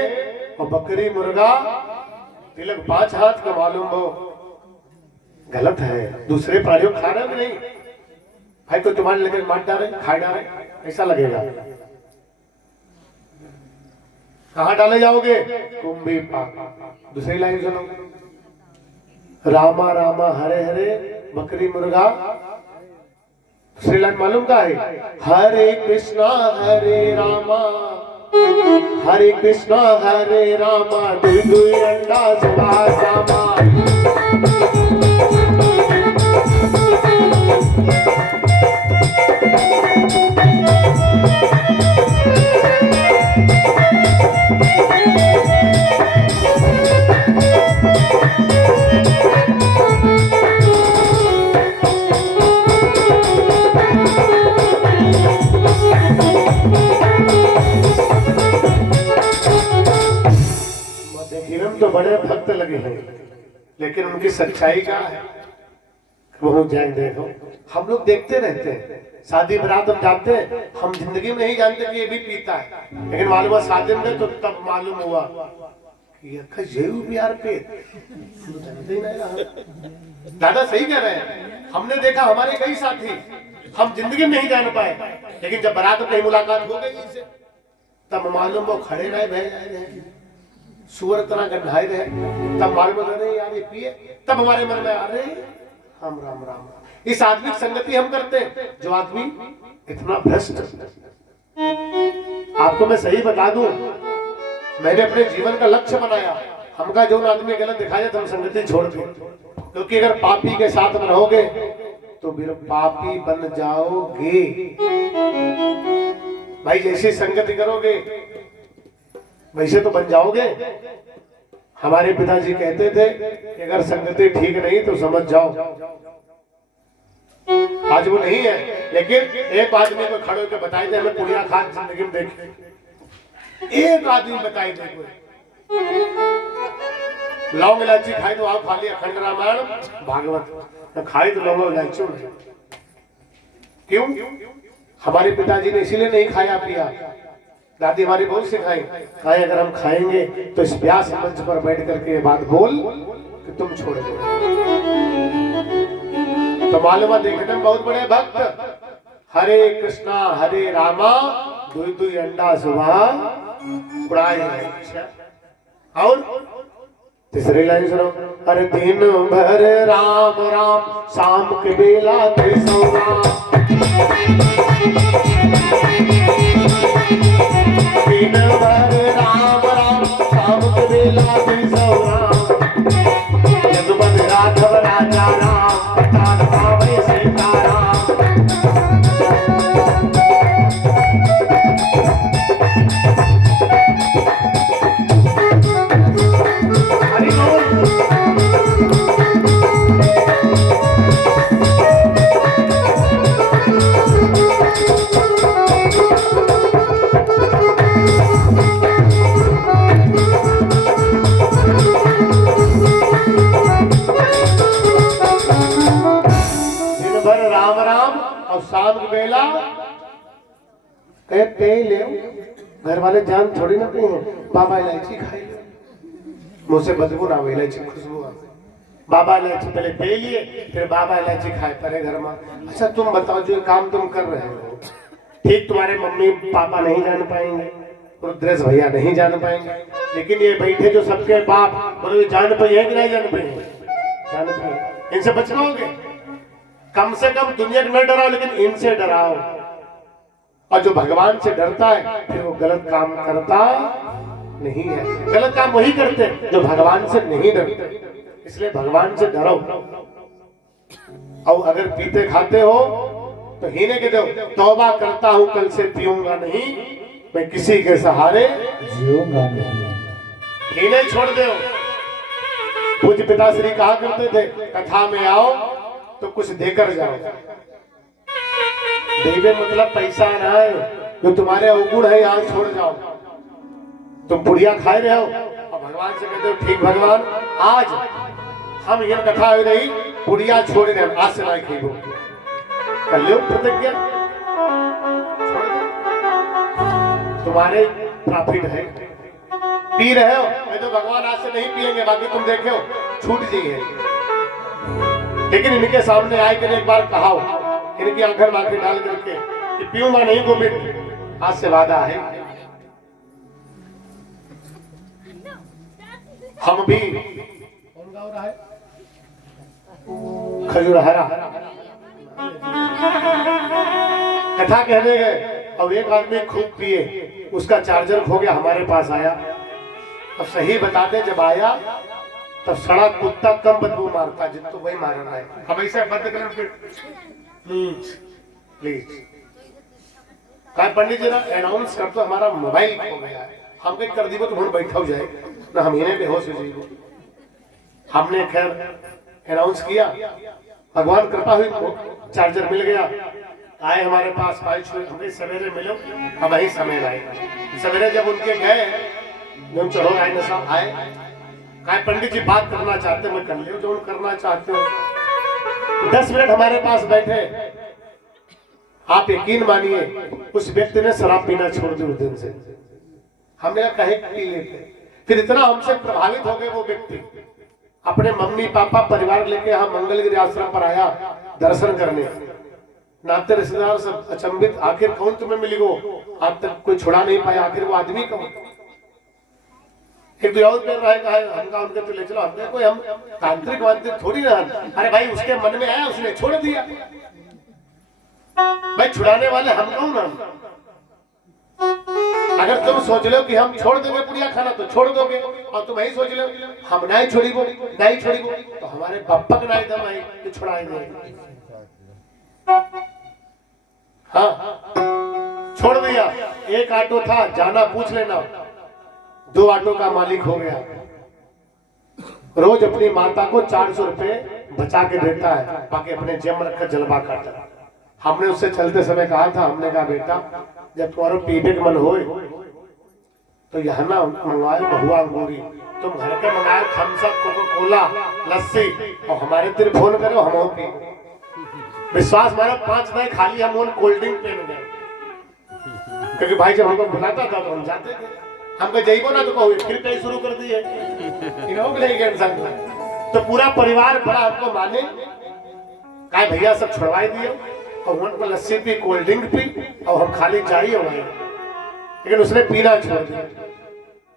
और बकरी मुर्गा तिलक 5 हाथ का मालूम हो, गलत है। दूसरे प्राणियों खा रहे हो नहीं भाई, को तुम्हारे लेकर मार डाले, खा डाले, ऐसा लगेगा। कहां डाले जाओगे? कुंभीपाक। दूसरी लाइन सुनो, रामा रामा हरे हरे बकरी मुर्गा। दूसरी लाइन मालूम का है? हरे कृष्णा हरे रामा, हरे कृष्णा हरे रामा, दुई दुई अंडा सुबह शामा। तो बड़े भक्त लगे हैं, लेकिन उनकी सच्चाई क्या है वो जान देखो। हम लोग देखते रहते हैं, शादी बारात हम जाते हैं, हम जिंदगी में नहीं जानते कि ये भी पीता है, लेकिन मालूम हुआ शादी में तो तब मालूम हुआ कि भी यार पे दादा सही कह रहे हैं। हमने देखा हमारे कई साथी हम जिंदगी में नहीं जान पाए, लेकिन जब बारात में कहीं मुलाकात हो गई से तब मालूम वो खड़े रहे, सुअर तरह गड्ढाए रहे, तब मालूम रहे यार ये पिए। तब हमारे मन में आ रहे हम राम राम। इस आदमी की संगति हम करते हैं जो आदमी इतना भ्रष्ट। आपको मैं सही बता दूं, मैंने अपने जीवन का लक्ष्य बनाया, हमका जो आदमी गलत दिखाया तो हम संगति छोड़ दें, क्योंकि अगर पापी के साथ में रहोगे तो फिर पापी बन जाओगे। भाई जैसी संगति करोगे वैसे तो बन जाओगे। हमारे पिताजी कहते थे कि अगर संगति ठीक नहीं तो समझ जाओ। आज वो नहीं है, लेकिन एक आदमी को खड़े होकर बताई दे, हमें पुड़िया खान जिंदगी में देखे, एक आदमी बताई दे कोई लौंग इलायची खाई तो आप खा लिया, अखंड रामायण भागवत तो खाई तो लौंग इलायची। क्यों? हमारे पिताजी ने इसीलिए नहीं खाया पिया, दादी हमारी बहुत सिखाई, खाए अगर हम खाएंगे तो इस व्यास मंच पर बैठ करके बात बोल कि तुम छोड़ दो। तो मालूम देखने में बहुत बड़े भक्त, हरे कृष्णा हरे रामा, दुई दुई अंडा सुबह उड़ाए। और तीसरी लाइन सुनो, अरे दिन भर राम राम, शाम के बेला ते सोना। दिन भर राम राम, शाम के बेला ते सोना। यदुपति राघव राजा राम, तान पावे सीताराम। शाम की बेला कहते ले, घर वाले जान थोड़ी ना पिए, बाबा इलायची खाई, मुझसे बदबू ना आवे, इलायची खुशबू आवे। बाबा इलायची पहले पी लिए, फिर बाबा इलायची खाए परे घर में। अच्छा तुम बताओ, जो काम तुम कर रहे हो ठीक तुम्हारे मम्मी पापा नहीं जान पाएंगे, रुद्रेश भैया नहीं जान पाएंगे, लेकिन ये बैठे जो सबके बाप बोले जान पाएंगे कि नहीं जान पाएंगे? जान पाएंगे। इनसे बच पाओगे? कम से कम दुनिया को न डराओ, लेकिन इनसे डराओ। और जो भगवान से डरता है फिर वो गलत काम करता नहीं है। गलत काम वही करते हैं जो भगवान से नहीं डरते। इसलिए भगवान से डरो। और अगर पीते खाते हो तो हीने के दो, तौबा करता हूं कल से पीऊंगा नहीं, मैं किसी के सहारे जीऊंगा नहीं। हीने छोड़ दो। पूज्य पिताश्री कहा करते थे, कथा में आओ तो कुछ देकर जाओ। देवे मतलब पैसा ना है, जो तुम्हारे अवगुण है यहाँ छोड़ जाओ। तुम पुड़िया खाए रहे हो और भगवान से कहते हो ठीक भगवान आज हम यह कथा हो रही पुड़िया छोड़ रहे, आज से ना खेलो। कर लो प्रतिज्ञा, छोड़ दो, तुम्हारे प्रॉफिट है। पी रहे हो मैं तो भगवान आज से नहीं पिएंगे, बाकी तुम देखो छूट जाइए। लेकिन इनके सामने आए कर एक बार कहा, इनकी आंखें मांखे डाल करके कि पीऊंगा नहीं गोविंद, आज से वादा है। हम भी कौन गा रहा है? खजुरहरा कथा कहने गए और एक आदमी खूब पिए, उसका चार्जर खो गया, हमारे पास आया। अब सही बताते जब आया तब सड़ा कुत्ता कम बदबू मारता जिनको वही मार रहा है। हम ऐसे बंद करें प्लीज प्लीज। कहा पंडित जी ना अनाउंस कर तो हमारा मोबाइल खो गया है, हम कहीं कर दी तो हम बैठा हो जाए ना, हम इन्हें बेहोश हो जाएंगे। हमने खैर अनाउंस किया, भगवान कृपा हुई तो चार्जर मिल गया। आए हमारे पास भाई हमें सवेरे मिलो, अब वही समय आए। सवेरे जब उनके गए जो चढ़ो आए नशा आए, कहा पंडित जी बात करना चाहते मैं कर लियो जो करना चाहते हो। 10 मिनट हमारे पास बैठे, आप यकीन मानिए उस व्यक्ति ने शराब पीना छोड़ दी उस दिन से। हमने कहे पी लेते, फिर इतना हमसे प्रभावित हो गए वो व्यक्ति, अपने मम्मी पापा परिवार लेके यहाँ मंगलगिरी आश्रम पर आया दर्शन करने। नाते रिश्तेदार सब अचंभित, आखिर कौन तुम्हें मिली वो, आज तक कोई छुड़ा नहीं पाया, आखिर वो आदमी कौन? एक और कर रहा है, हमका उनके तो ले चलो, हमने कोई हम तांत्रिक वांत्रिक थोड़ी ना। अरे भाई उसके मन में आया उसने छोड़ दिया, भाई छुड़ाने वाले हम कौन? हम अगर तुम सोच लो कि हम छोड़ देंगे पुड़िया खाना तो छोड़ दोगे, और तुम यही सोच लो हम नहीं छोड़ीगो नहीं छोड़ीगो, तो हमारे पप्पा का नहीं दम है कि छुड़ाए देंगे। हाँ छोड़ दिया। एक ऑटो था, जाना पूछ लेना, 2 ऑटो का मालिक हो गया। रोज अपनी माता को 400 रुपए बचा के देता है, बाकी अपने जेब में रखकर जलवा करता है। हमने उससे चलते समय कहा था, हमने कहा बेटा जब तुम्हारा पीने का मन हो तो यहाँ ना मंगवाए महुआ अंगूरी, तुम घर के मंगाए थम्स अप कोका कोला लस्सी, और हमारे तेरे फोन करो हम पी। विश्वास मानो 5 दिन खाली हम कोल्ड ड्रिंक पीने गए, क्योंकि भाई जब हमको बुलाता था तो हम जाते थे। हमको जइबो ना तो कहो फिर कहीं शुरू कर दिए इन्हों के लिए तो पूरा परिवार बड़ा हमको माने, कहा भैया सब छुड़वाई दिए, और उनको लस्सी पी कोल्ड ड्रिंक पी और हम खाली जारी हो गए। लेकिन उसने पीना छोड़ दिया।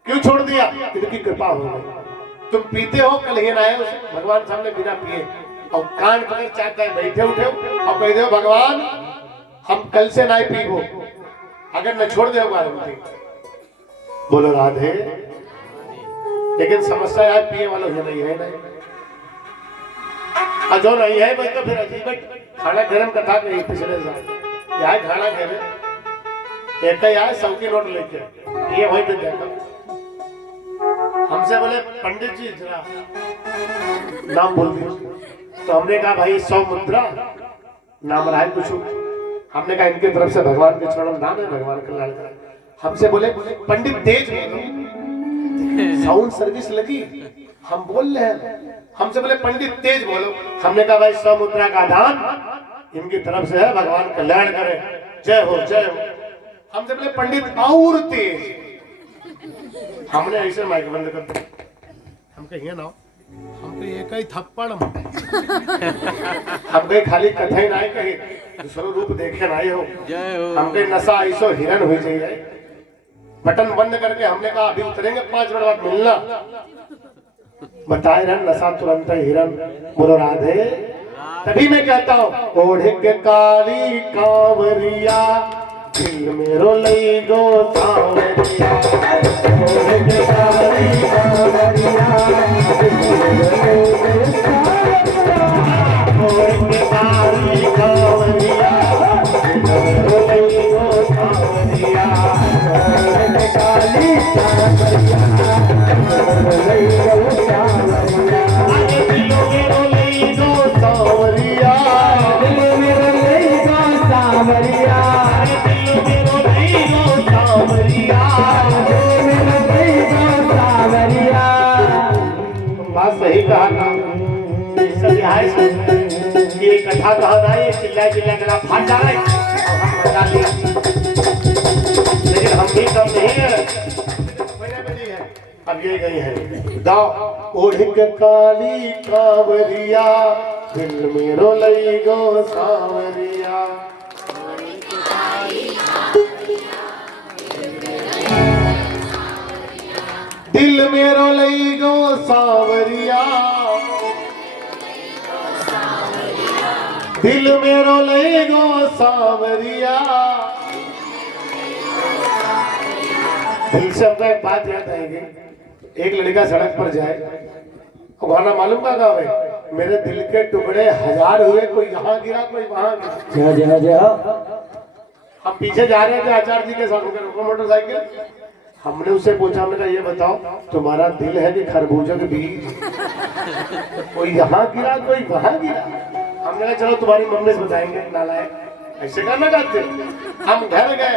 क्यों छोड़ दिया? इनकी कृपा हो गई। तुम पीते हो कल ही ना है भगवान सामने बिना पिए, और कान पकड़ चाहता है बैठे उठे और कह दो भगवान हम कल से ना पीबो, अगर न छोड़ दे गारंटी। बोलो राधे। लेकिन समस्या है पिए वालों ये नहीं है, नहीं और जो नहीं है भाई तो फिर अजीब खाना गरम कथा कही पिछले साल यहाँ खाना घेरे एक ही आए 100 की नोट लेके ये वही पे देखा। हमसे बोले पंडित जी जरा नाम बोल दिया, तो हमने कहा भाई 100 मुद्रा नाम रहा है कुछ। हमने कहा इनके तरफ से भगवान के चरणों में नाम है, भगवान कल्याण कराए। हमसे बोले पंडित तेज बोलो, साउंड सर्विस लगी, हम बोल रहे हैं। हमसे बोले पंडित तेज बोलो, हमने कहा भाई 100 मुद्रा का दान इनकी तरफ से है, भगवान कल्याण करे, जय हो जय हो। हमसे बोले पंडित और तेज, हमने ऐसे माइक बंद कर दिया। हम कहिए ना हमको एक ही थप्पड़ हमको खाली कथई ना कही दूसरो रूप देखे ना हो। हमके नशा ऐसो हिरन हुई जाइए। बटन बंद करके हमने कहा अभी उतरेंगे 5 मिनट बाद मिलना। बताए रन नशा तुरंत हिरन। बोलो राधे। तभी मैं कहता हूँ ओढ़ के काली कांवरिया दिल में रोलई गो सांवरिया। ओढ़ के काली कांवरिया दिल में रोलई गो सांवरिया। ओढ़ के काली कांवरिया दिल में रोलई गो सांवरिया। ओढ़ के काली कांवरिया रोलई गो सांवरिया। आगे दिलों में रोलई गो सांवरिया। दिल में रोलई गो सांवरिया। दिल में रोलई गो सांवरिया। दिल में रोलई गो सांवरिया। बात सही कहा था। सब यहाँ से ये कथा कहना है चिल्ला चिल्ला गला फाट जा रहा है और हम बता लिए। लेकिन हम भी कम नहीं है। अब ये गई है दाव ओढ़ के काली कांवरिया दिल में रोलई गो सांवरिया। दिल में रोलई गो सांवरिया। दिल में रोलई गो सांवरिया। दिल से हमको एक बात याद आएगी। एक लड़का सड़क पर जाए और गाना मालूम का गाँव है मेरे दिल के टुकड़े 1000 हुए कोई यहाँ गिरा कोई वहां गिरा। जय जय हम पीछे जा रहे थे आचार्य जी के साथ रुको मोटरसाइकिल। हमने उससे पूछा हमने कहा ये बताओ तुम्हारा दिल है कि खरबूजे के बीज। कोई यहाँ गिरा कोई वहां गिरा। हमने कहा चलो तुम्हारी मम्मी से बताएंगे नालायक ऐसे करना चाहते। हम घर गए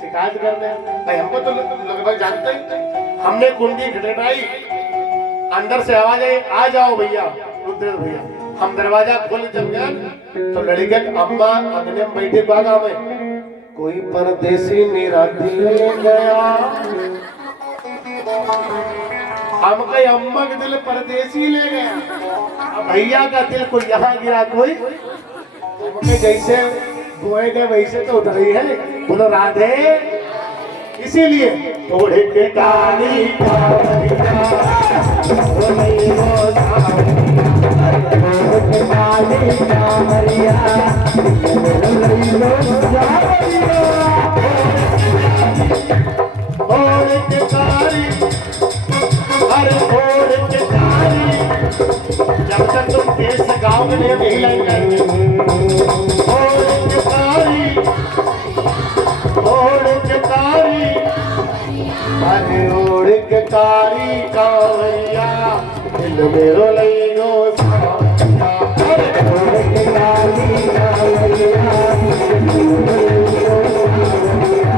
शिकायत करने भाई हमको तो लगभग जानते ही। हमने कुंडी खटखटाई अंदर से आवाज आई आ जाओ भैया रुद्र भैया। हम दरवाजा खोल जब गए तो लड़के अम्मा अगले में बैठे बागा में कोई परदेसी मेरा दिल ले गया। हम कहे अम्मा का दिल परदेसी ले गया। भैया का दिल कोई यहाँ गिरा कोई जैसे गोए गए वैसे तो उतर ही है। बोलो राधे। इसीलिए ओढ़ के काली कांवरिया रोलई गो सांवरिया। ओढ़ के काली कांवरिया रोलई गो सांवरिया। ओढ़ के काली अरे ओढ़ के काली। जब तक तुम देश गाँव के लिए यही लाइन गाएंगे। ओढ़ के काली ओढ़ के काली अरे ओढ़ के काली कांवरिया दिल में रोलई गो सांवरिया। ओढ़ के काली कांवरिया दिल में रोलई गो सांवरिया।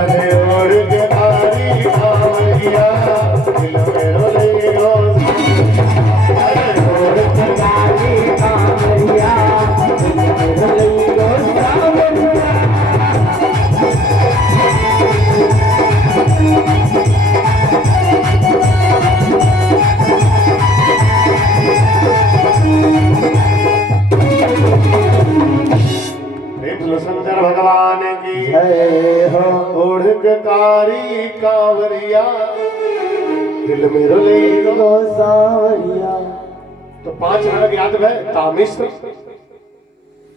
अरे ओढ़ के कारी कांवरिया दिल में रोले रो अरे ओढ़ के कारी कांवरिया दिल में रोले रो कांवरिया शंकर भगवान की जय हो। ओढ़ के कारी कांवरिया दिल में रोले रो सावरिया। तो 5 नरक याद है तामिश्र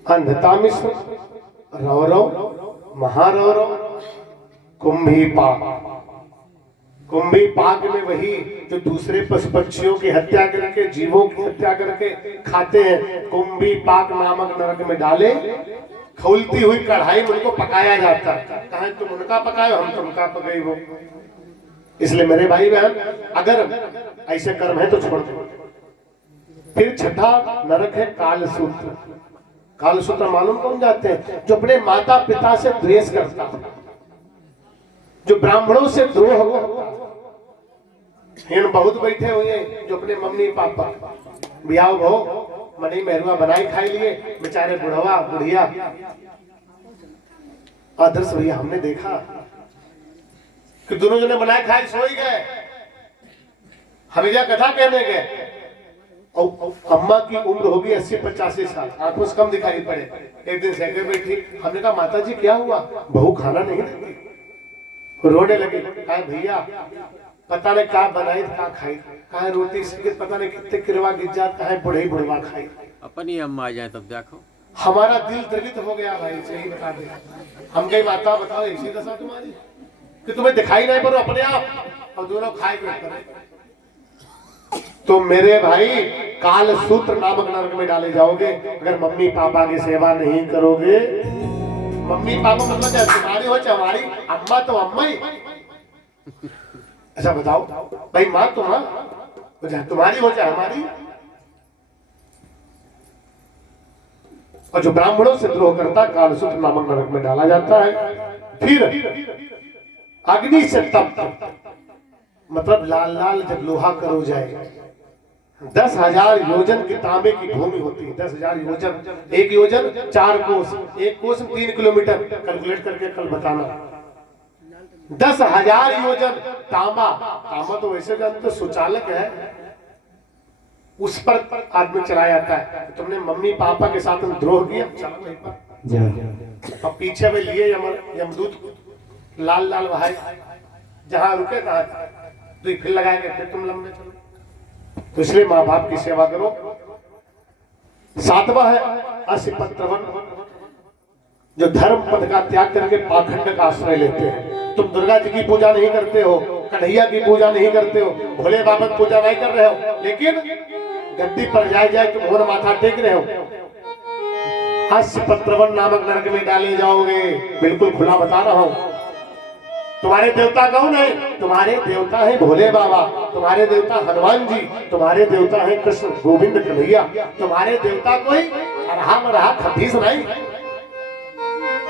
अंधतामिश्र रौरव महारौरव कुंभी पाक। कुंभी पाक में वही जो दूसरे पशु पक्षियों की हत्या करके जीवों की हत्या करके खाते हैं, कुंभी पाक नामक नरक में डाले खौलती हुई कढ़ाई में उनको पकाया जाता है। कहा तुम उनका पकाओ हम तुमका पकाई वो। इसलिए मेरे भाई बहन अगर ऐसे कर्म है तो छोड़ दो। फिर छठा नरक है कालसूत्र। कालसूत्र मालूम कौन जाते हैं? जो अपने माता पिता से द्वेष करता है, जो ब्राह्मणों से द्रोह करता है। बहुत बैठे हुए हैं जो अपने मम्मी पापा बियाह हो मनी मेहरुआ बनाई खाई लिए, बेचारे बुढ़वा बुढ़िया। आदर्श भैया हमने देखा कि दोनों जने बनाए खाए सो ही गए, हमेशा कथा कहने गए और अम्मा की उम्र होगी 80-85 साल, आंखों से कम दिखाई पड़े। एक दिन सहकर बैठी, हमने कहा माता जी क्या हुआ? बहू खाना नहीं देती। रोने लगी। कहा भैया पता नहीं क्या बनाई क्या खाई, कहा रोटी से पता नहीं कितने किरवा गिर जाता है, बुढ़े बुढ़वा खाई। अपनी अम्मा आ जाए तब देखो। हमारा दिल द्रवित हो गया भाई, सही बता दे। हम कहीं माता बताओ ऐसी दशा तुम्हारी कि तुम्हें दिखाई नहीं पड़ो अपने आप और दोनों खाए पेट करे। तो मेरे भाई कालसूत्र नामक नरक में डाले जाओगे अगर मम्मी पापा की सेवा नहीं करोगे। मम्मी पापा मतलब चाहे तुम्हारी हो चाहे हमारी, अम्मा तो अम्मा ही। अच्छा बताओ भाई, माँ तो माँ चाहे तुम्हारी हो चाहे हमारी। और जो ब्राह्मणों से द्रोह करता कालसूत्र नामक नरक में डाला जाता है। फिर अग्नि से तप्त, मतलब लाल लाल जब लोहा करो जाए, 10,000 योजन की तांबे की भूमि होती है। 10,000 योजन, एक योजन 4 कोस, एक कोस 3 किलोमीटर, कैलकुलेट करके कल बताना। 10,000 योजन तांबा। तांबा तो वैसे जानते सुचालक है, उस पर आदमी चलाया जाता है। तुमने मम्मी पापा के साथ द्रोह किया, चलो वहीं पर। और पीछे में लिए यमदूत लाल लाल भाई, जहां रुके कहा तो फिर लगाएंगे, फिर तुम लंबे चलो। तो इसलिए माँ बाप की सेवा करो। 7वां है असिपत्रवन, जो धर्म पद का त्याग करके पाखंड का आश्रय लेते हैं। तुम दुर्गा जी की पूजा नहीं करते हो, कन्हैया की पूजा नहीं करते हो, भोले बाबा की पूजा नहीं कर रहे हो, लेकिन गद्दी पर जाए तुम और माथा टेक रहे हो। असिपत्रवन नामक नरक में डाले जाओगे। बिल्कुल खुला बता रहा हूं। तुम्हारे देवता कौन है? तुम्हारे देवता है भोले बाबा, तुम्हारे देवता हनुमान जी, तुम्हारे देवता है कृष्ण गोविंद कन्हैया। तुम्हारे देवता कोई रहा मरहा खतीस नहीं।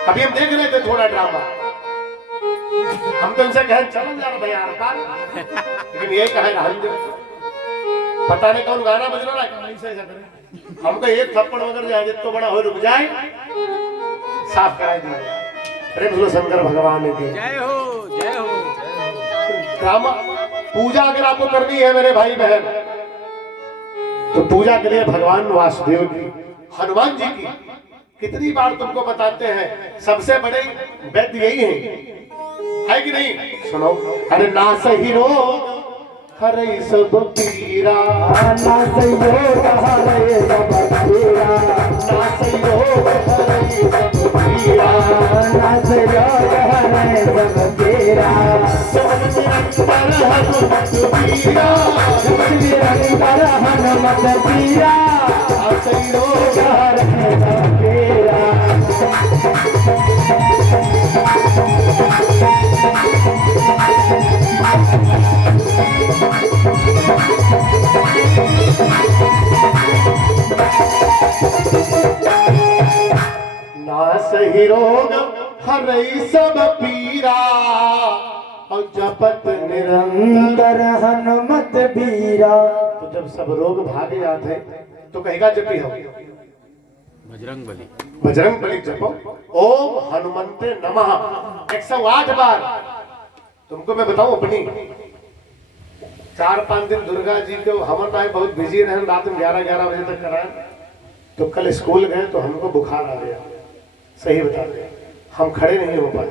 अभी हम देख रहे थे थोड़ा ड्रामा, हम तो उनसे कहें चलो यार भैया, लेकिन ये कहेगा हम पता नहीं कौन गाना बज रहा है, हमको एक थप्पड़ वगैरह जाए तो बड़ा हो रुक जाए, साफ करा दिया। अरे बोलो शंकर भगवान की जय हो, जय हो। ड्रामा पूजा अगर आपको करनी है मेरे भाई बहन, तो पूजा करिए भगवान वासुदेव की, हनुमान जी की। कितनी बार तुमको बताते हैं, सबसे बड़े वैद्य यही है कि नहीं? सुनो, अरे ना सही रो हरे सब पीरा, ना सही रो हरे सब पीरा, ना सही रो हरे सब पीरा, ना सही रो हरे सब पीरा। सब निरंतर हनुमत पीरा, सब निरंतर हनुमत पीरा, ना सही रो हरे सब पीरा। ना सही रोग हरई सब पीरा और जपत निरंतर। निरंतर हनुमत बीरा। तो जब सब रोग भाग जाते हैं तो कहेगा जपी हो बजरंग बली। बजरंग बली जपो ओम हनुमंते नमः 108 बार। तुमको मैं बताऊं अपनी 4-5 दिन दुर्गा जी को हवन आए, बहुत बिजी रहे, रात में 11-11 बजे तक कराए। तो कल स्कूल गए तो हमको बुखार आ गया, सही बता रहे, हम खड़े नहीं हो पाए।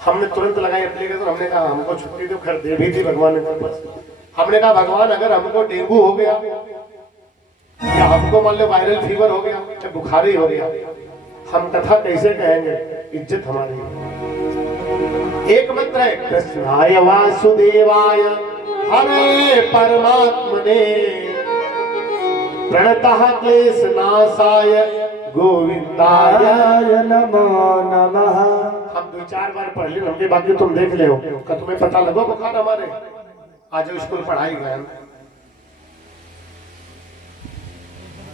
हमने तुरंत लगाई एप्लीकेशन, हमने कहा हमको छुट्टी तो खैर दे भी थी भगवान ने बस। हमने कहा भगवान अगर हमको डेंगू हो गया या हमको मान लो वायरल फीवर हो गया या बुखार ही हो गया, हम कथा कैसे कहेंगे, इज्जत हमारी। एक मंत्र है कृष्णाय वासुदेवाय हरे परमात्मने प्रणतः क्लेश नाशाय गोविंदाय नमो नमः। हम 2-4 बार पढ़ ली हमके, बाकी तुम देख ले हो का तुम्हें पता लगो बुखार हमारे आज स्कूल पढ़ाई गए।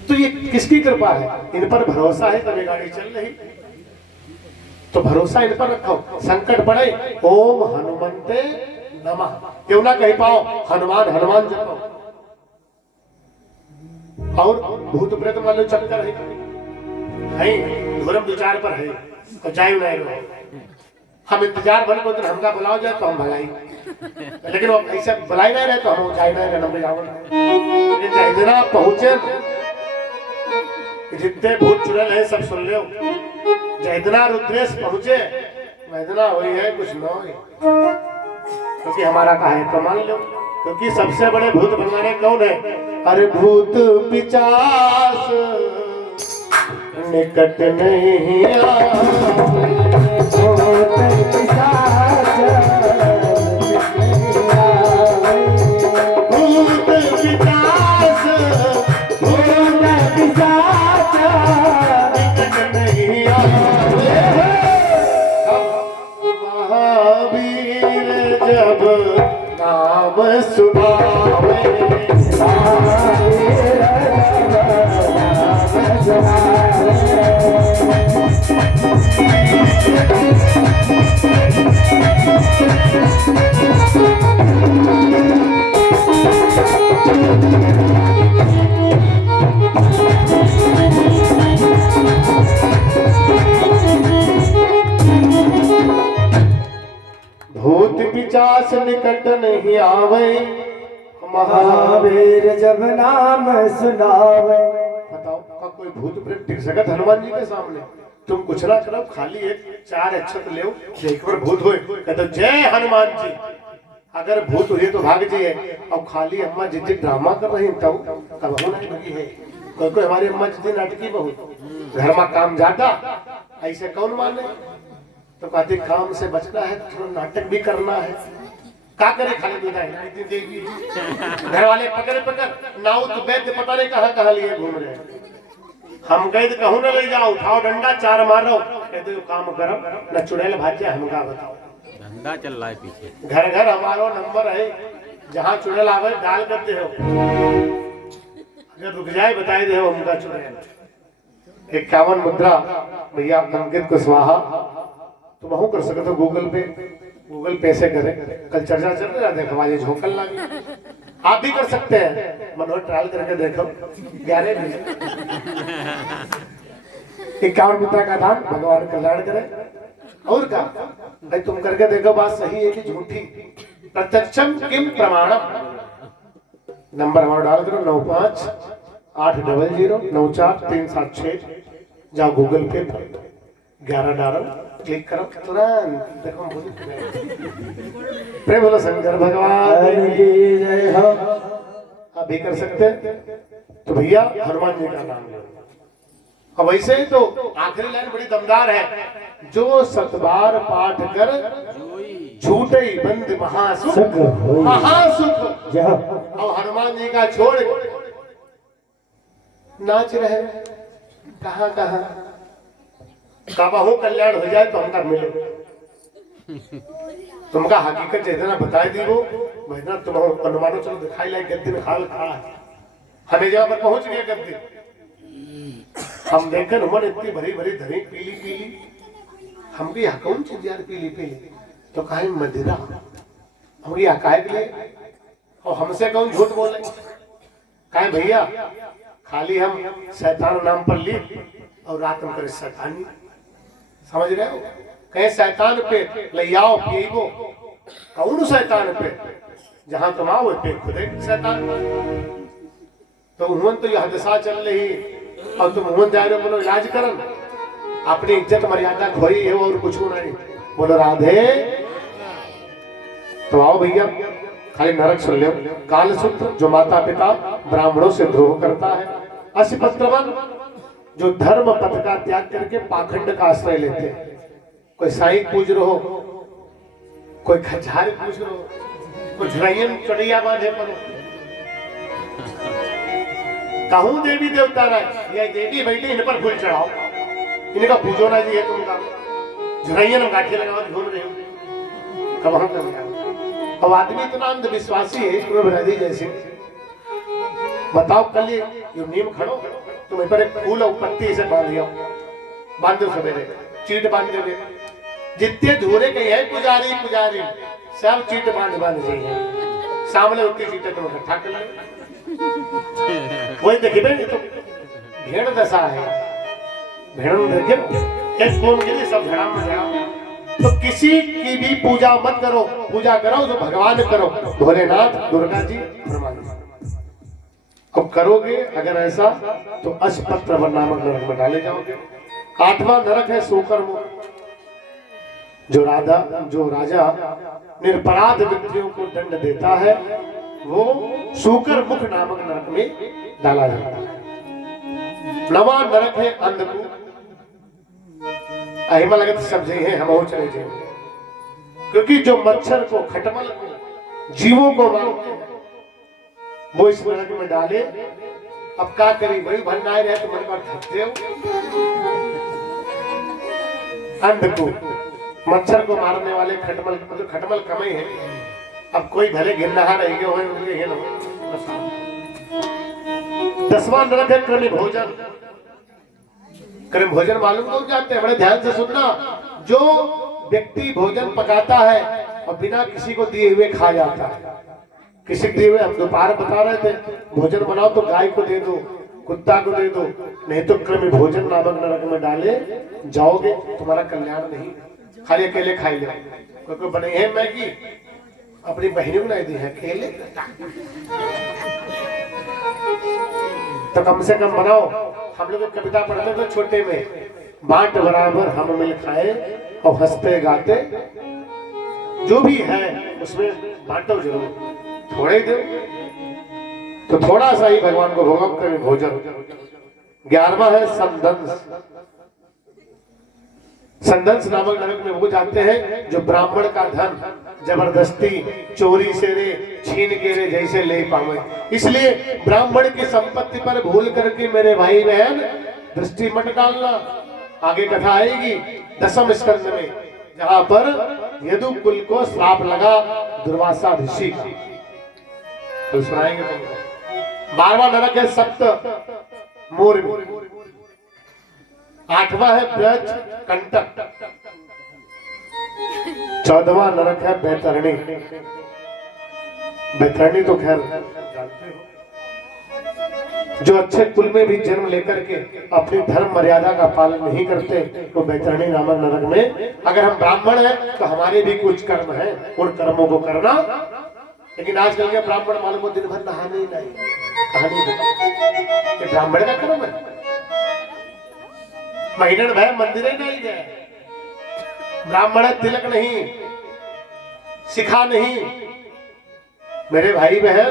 तो ये किसकी कृपा है, इन पर भरोसा है तभी गाड़ी चल रही। तो भरोसा इन पर रखो, संकट पड़े ओम हनुमंते नमः, क्यों ना कह पाओ हनुमान हनुमान जपो। और भूत प्रेत मान लो चक्कर है धर्म विचार पर है तो जाए नहीं रहो। हम इंतजार बन को तो हमका बुलाओ जाए तो हम भगाई, लेकिन वो ऐसे बुलाई नहीं रहे तो हम जाए नहीं रहे नंबर जाओ। लेकिन इतना पहुंचे जितने भूत चुड़ैल है सब सुन लो, जितना रुद्रेश पहुंचे वैदना हुई है कुछ न हो, क्योंकि हमारा कहा है तो मान लो। क्योंकि सबसे बड़े भूत भगाने कौन है, अरे भूत पिचास निकट नहीं जब नाम सुनावे भूत पिचास निकट नहीं आवे महावीर जब नाम सुनावे। बताओ का कोई भूत प्रेत टिक सकत हनुमान जी के सामने। तुम कुछ ना करो, खाली एक 4 अक्षत ले एक बार भूत होए कहते जय हनुमान जी। अगर भूत हुई तो भाग जाइए। और खाली अम्मा जितनी ड्रामा कर रही तब कब नहीं लगी है। कोई हमारी अम्मा जितनी नाटकी बहुत घर में काम ज्यादा, ऐसे कौन माने। तो कहते काम से बचना है तो थोड़ा नाटक भी करना है, क्या करे खाली बताए घर वाले पकड़ नाउ तो वैद्य पता नहीं कहाँ लिए घूम रहे हैं। हम गए तो कहूँ ना ले जाओ, उठाओ डंडा 4 मारो, कहते हो काम करो न चुड़ैल भाज्य हमका बताओ। धंधा चल रहा है पीछे। घर घर हमारो नंबर है, जहाँ चुड़ैल आवे डाल करते हो, अगर रुक जाए बताए दे हो हमका चुड़ैल। 51 मुद्रा भैया अंकित कुशवाहा तो बहु कर सकते हो गूगल पे से करें। कल चर्चा चल रहा है, देखो आज झोंकल लगी, आप भी कर सकते हैं। मनोहर ट्रायल करके देखो 11 बजे 51 मुद्रा का दान भगवान कल्याण करे। और क्या भाई तुम करके देखो, बात सही है कि झूठी। प्रत्यक्षम किम प्रमाणम। नंबर हमारा डाल करो 9580094376। जाओ गूगल पे 11 डालो, क्लिक करो, तुरंत देखो प्रेम बोलो शंकर भगवान की जय हो। आप भी कर सकते हैं तो भैया हनुमान जी का नाम लो। अब वैसे ही तो आखिरी लाइन बड़ी दमदार है, जो 7 बार पाठ कर छूटे बंद महासुख महासुख। और हनुमान जी का छोड़ नाच रहे कहाँ कबहू कल्याण हो जाए तो हमका मिले। तुमका हकीकत जितना बताए दी वो वैतना तुम अनुमानो चलो दिखाई लाए गद्दी में खाल खड़ा है। हमें जगह पर पहुंच गए गद्दी, हम देखकर उमर इतनी भरी भरी धरी पीली हमको यहाँ कौन चीज यार पीली पीली, तो कहा मदिरा, हम यहाँ काहे के लिए, और हमसे कौन झूठ बोले, कहे भैया खाली हम शैतान नाम पर ली और रात में करे शैतानी, समझ रहे हो, कहे शैतान पे ले आओ पिएगो, कौन शैतान पे, जहां तुम आओ पे खुदे शैतान, तो उन्होंने तो यह दशा चल रही और तुम उन्होंने जा रहे हो, बोलो इलाज करन, अपनी इज्जत मर्यादा खोई है और कुछ नहीं, बोलो राधे। तो आओ भैया खाली नरक सुन लो, कालसूत्र जो माता पिता ब्राह्मणों से द्रोह करता है, असिपत्रवन जो धर्म पथ का त्याग करके पाखंड का आश्रय लेते हैं, कोई साईं पूज रहो, कोई खजारी पूज रहो, कोई झुरैयन चढ़िया बांधे पड़ो, कहूं देवी देवता रहे ये देवी बैठी इन पर फूल चढ़ाओ, इनका पूजो ना जी है तुमका, झुरैयन में गाठी लगाओ घूम रहे हो, कब हम कर अब आदमी इतना अंधविश्वासी है इसमें जैसे, बताओ कल ये नीम खड़ो तुम पर एक फूल और पत्ती से बांध दिया, बांध दो सवेरे चीट बांध दे, जितने धूरे कहीं है पुजारी पुजारी सब चीट बांध बांध चाहिए, सामने उतनी चीटें तुम इकट्ठा कर ले, वही देखिए तो भेड़ दशा है, भेड़ देखे कौन के लिए सब झड़ाम में झड़ाम, तो किसी की भी पूजा मत करो, पूजा करो तो भगवान करो, भोलेनाथ दुर्गा जी हनुमान, अब करोगे अगर ऐसा तो अशपत्र नामक नरक में डाले जाओगे। 8वां नरक है शूकर मुख, जो राजा निरपराध व्यक्तियों को दंड देता है वो शूकर मुख नामक नरक में डाला जाता है। 9वां नरक है अंधकूप, अहिमा लगत सब जय है हम चले जाए, क्योंकि जो मच्छर को खटमल को जीवों को मारते हैं वो इस नरक में डाले, अब क्या करी वही भंडार रहे तो मन पर थकते हो। अंधकूप मच्छर को मारने वाले खटमल, मतलब खटमल कम ही है, अब कोई भले गिरनहा रहेंगे उनके ये ना। 10वां नरक है कृमि भोजन, कृमि भोजन मालूम हो जाते हैं, बड़े ध्यान से सुनना, जो व्यक्ति भोजन पकाता है और बिना किसी को दिए हुए खा जाता है, किसी दिए हुए, हम दोपहर बता रहे थे भोजन बनाओ तो गाय को दे दो, कुत्ता को दे दो, नहीं तो कृमि भोजन नामक नरक में डाले जाओगे, तुम्हारा कल्याण नहीं, खाली अकेले खाई लो, कोई बने है मैगी अपनी बहनों को नहीं दी है अकेले, तो कम से कम बनाओ। हम लोग कविता पढ़ते थे छोटे में, बांट बराबर हम मिल खाए और हंसते गाते, जो भी है उसमें बांटो जरूर, थोड़े दो तो थोड़ा सा ही भगवान को भोग करें भोजन। 11वां है संदंस, संदंस नामक नरक में वो जाते हैं जो ब्राह्मण का धन जबरदस्ती चोरी से रे छीन के रे जैसे ले पावे, इसलिए ब्राह्मण की संपत्ति पर भूल करके मेरे भाई बहन दृष्टि मत डालना। आगे कथा आएगी 10वें स्कंद में, जहां पर यदु कुल को श्राप लगा दुर्वासा ऋषि का, कल सुनाएंगे तुमको। 12वां नरक है सप्त मूर्ति, 8वां है ब्रज कंटक, 14वां नरक है बैतरणी। बैतरणी तो खैर जानते हो, जो अच्छे कुल में भी जन्म लेकर के अपनी धर्म मर्यादा का पालन नहीं करते तो बैतरणी नामक नरक में। अगर हम ब्राह्मण हैं तो हमारे भी कुछ कर्म हैं, उन कर्मों को करना, लेकिन आजकल के ब्राह्मण मालूम हो दिन भर नहाने ही नहीं, कहानी ये ब्राह्मण का कर्म है, महीने भय मंदिर ही नहीं गए, ब्राह्मण तिलक नहीं, सिखा नहीं, मेरे भाई बहन,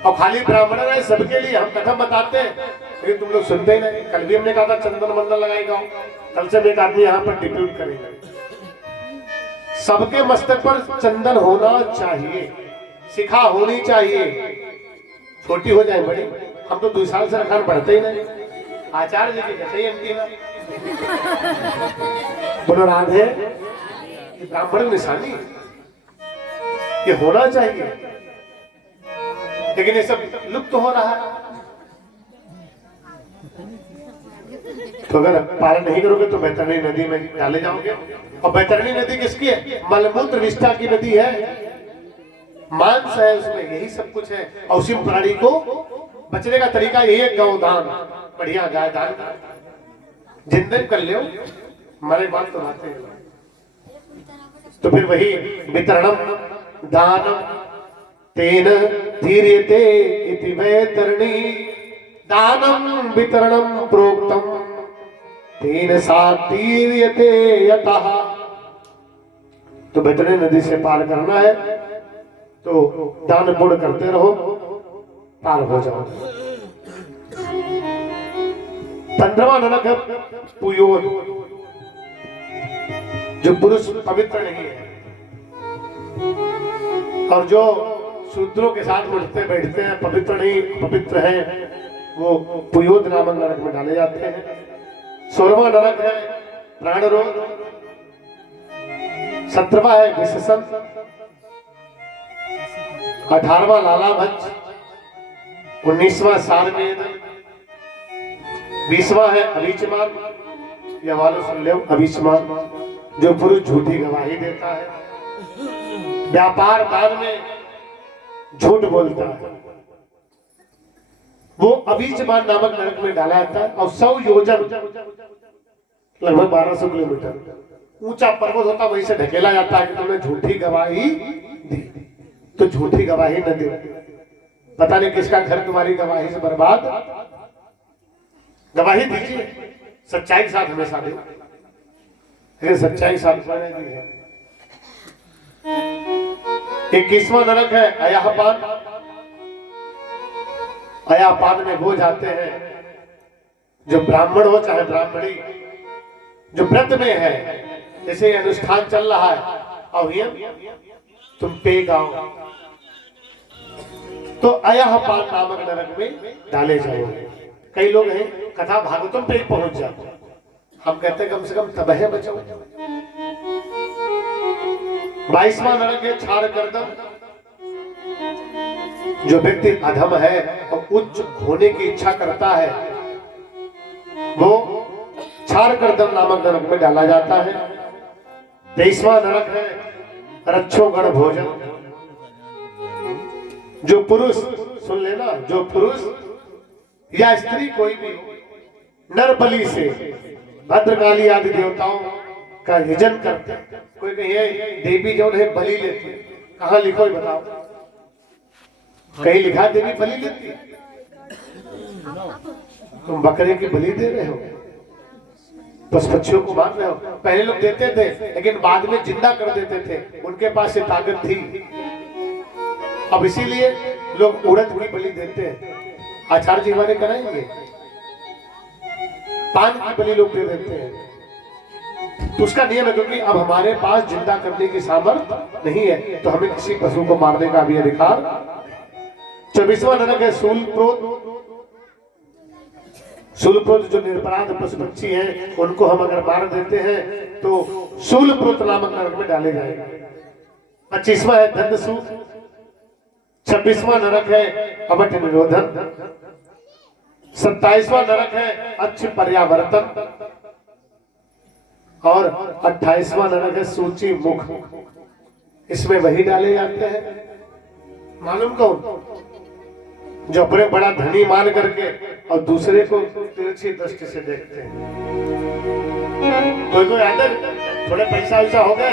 और खाली ब्राह्मण है सबके लिए हम कथम बताते हैं, लेकिन तुम लोग सुनते ही नहीं। कल भी हमने कहा था चंदन मंदन लगाएगा, कल से एक आदमी यहाँ पर डिप्यूट करेगा, सबके मस्तक पर चंदन होना चाहिए, सिखा होनी चाहिए, छोटी हो जाए बड़ी, हम तो 2 साल से रखान पढ़ते ही नहीं, आचार्य जी की जैसे ही बोलो राधे, ये ब्राह्मण निशानी ये होना चाहिए, लेकिन ये सब लुप्त हो रहा है। तो अगर पालन नहीं करोगे तो बैतरणी नदी में डाले जाओगे। और बैतरणी नदी किसकी है? मलमूत्र विष्ठा की नदी है, मांस है उसमें, यही सब कुछ है। और उसी प्राणी को बचने का तरीका यही है, गौदान, बढ़िया गाय दान जिंदन कर लो, हमारे बात तो आते हैं। तो फिर वही वितरणम दानम तेन धीर्यते इति वैतरणी, दानम वितरणम प्रोक्तम तेन सातीर्यते यतः। तो बैतरणी नदी से पार करना है तो दान पुण्य करते रहो, पार हो जाओ। 15वां नरक है पुयोद, जो पुरुष पवित्र नहीं है और जो शूद्रों के साथ उठते बैठते हैं, पवित्र नहीं, पवित्र हैं, वो पुयोद नामक नरक में डाले जाते हैं। 16वां नरक है प्राणरोध, 17वां है विषसम, 18वां लालाभच, 19वां सारमेद, 20वां है अभिचमान। यह वालों सुन लो, अभिचमान जो पुरुष झूठी गवाही देता है, व्यापार दान में झूठ बोलता है, वो अभिचमान नामक नरक में डाला जाता है। और 100 योजन लगभग 1200 किलोमीटर ऊंचा पर्वत होता, वहीं से ढकेला जाता है कि तुमने झूठी गवाही दी। तो झूठी गवाही न दे, पता नहीं किसका घर तुम्हारी गवाही से बर्बाद। गवाही दीजिए, सच्चाई के साथ हमेशा दे, लेकिन सच्चाई के साथ दी है। 21वां नरक है अयाहपान। अयाहपान में वो जाते हैं जो ब्राह्मण हो चाहे ब्राह्मणी, जो व्रत में है, जैसे अनुष्ठान चल रहा है और तुम पे गाओ, तो अयाहपान नामक नरक में डाले जाओगे। कई लोग हैं कथा भागवतम पे ही पहुंच जाते, हम कहते हैं कम से कम तबह बचाओ। 22वां नरक है छार गर्दन, जो व्यक्ति अधम है और उच्च होने की इच्छा करता है, वो छार गर्दन नामक नरक में डाला जाता है। 23वां नरक है रक्षोगण भोजन, जो पुरुष, सुन लेना, जो पुरुष या स्त्री कोई भी नर बलि से भद्रकाली आदि देवताओं का यजन करते, कोई कहे देवी जो है बलि लेती, कहाँ लिखो ही बताओ, कहीं लिखा देवी बलि लेती? तुम बकरे की बलि दे रहे हो, पशु-पक्षियों को मार रहे हो। पहले लोग देते थे लेकिन बाद में जिंदा कर देते थे, उनके पास ये ताकत थी। अब इसीलिए लोग उड़द की बलि देते हैं। आचार्य जी हमारे कराएंगे, पान की बलि लोग दे देते हैं। तो उसका नियम है, क्योंकि अब हमारे पास जिंदा करने की सामर्थ्य नहीं है, तो हमें किसी पशु को मारने का भी अधिकार। 24वां नरक है शूलप्रोत। शूलप्रोत जो निरपराध पशु पक्षी हैं, उनको हम अगर मार देते हैं तो शूलप्रोत नामक नरक में डाले जाएंगे। 25वां है दंडसूत। 26वां नरक है अवट निरोधन। 27वां नरक है अच्छ पर्यावर्तन। और 28वां नरक है सूची मुख। इसमें वही डाले जाते हैं, मालूम कौन? जो अपने बड़ा धनी मान करके और दूसरे को तिरछी दृष्टि से देखते हैं। कोई कोई आता है थोड़े पैसा वैसा हो गए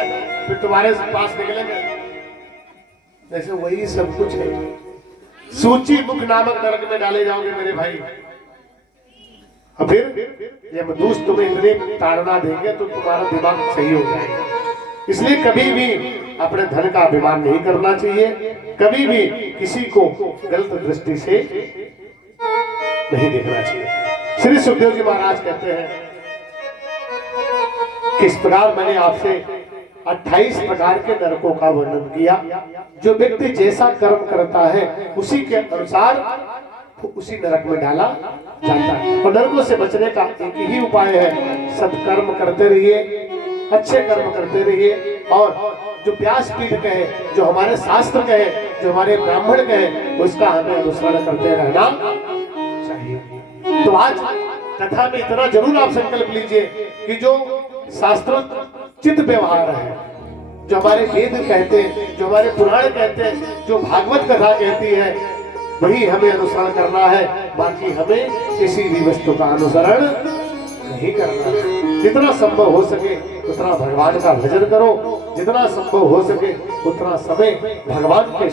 फिर तुम्हारे पास निकलेंगे, जैसे वही सब कुछ है। सूची मुख नामक नरक में डाले जाओगे मेरे भाई। और फिर ये मदूस तुम्हें इतनी ताड़ना देंगे तो तुम्हारा दिमाग सही हो जाएगा। इसलिए कभी भी अपने धन का अभिमान नहीं करना चाहिए, कभी भी किसी को गलत दृष्टि से नहीं देखना चाहिए। श्री सुखदेव जी महाराज कहते हैं किस प्रकार मैंने आपसे 28 प्रकार के नरकों का वर्णन किया। जो व्यक्ति जैसा कर्म करता है उसी के अनुसार उसी नरक में डाला जाता है। और नरकों से बचने का एक ही उपाय है, सत्कर्म करते रहिए, अच्छे कर्म करते रहिए। और जो व्यासपीठ कहे, जो हमारे शास्त्र कहे, जो हमारे ब्राह्मण कहे, उसका हमें अनुसरण करते रहना चाहिए। तो आज कथा में इतना जरूर आप संकल्प लीजिए कि जो शास्त्रोचित व्यवहार है, जो हमारे वेद कहते हैं, जो हमारे पुराण कहते हैं, जो भागवत कथा कहती है, वही हमें अनुसरण करना है। बाकी हमें किसी भी वस्तु का अनुसरण नहीं करना है। जितना संभव हो सके उतना भगवान का भजन करो, जितना संभव हो सके उतना समय भगवान के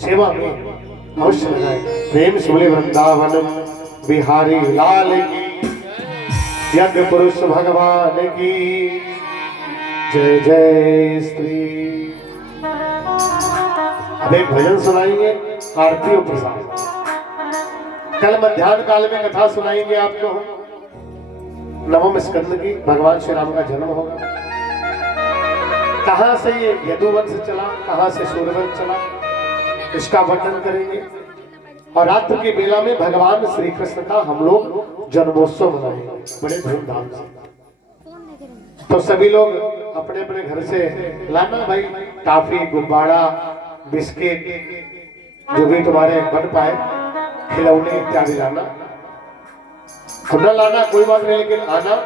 सेवा में अवश्य लगाए। प्रेम से बोले वृंदावन बिहारी लाल की, यज्ञ पुरुष भगवान की जय जय श्री। अब एक भजन सुनाएंगे, आरती और प्रसाद। कल मध्याह्न काल में कथा सुनाएंगे आपको हम नवम स्कंद की, भगवान श्री राम का जन्म होगा। कहां से ये यदुवंश चला, कहां से सूर्यवंश चला, इसका वर्णन करेंगे। और रात्र की बेला में भगवान श्री कृष्ण का हम लोग जन्मोत्सव मनाएंगे बड़े धूमधाम से। तो सभी लोग अपने अपने घर से लाना भाई, टॉफी, गुब्बारा, बिस्किट, जो भी तुम्हारे बन पाए, खिलौने इत्यादि लाना। न लाना कोई बात नहीं, लेकिन आना,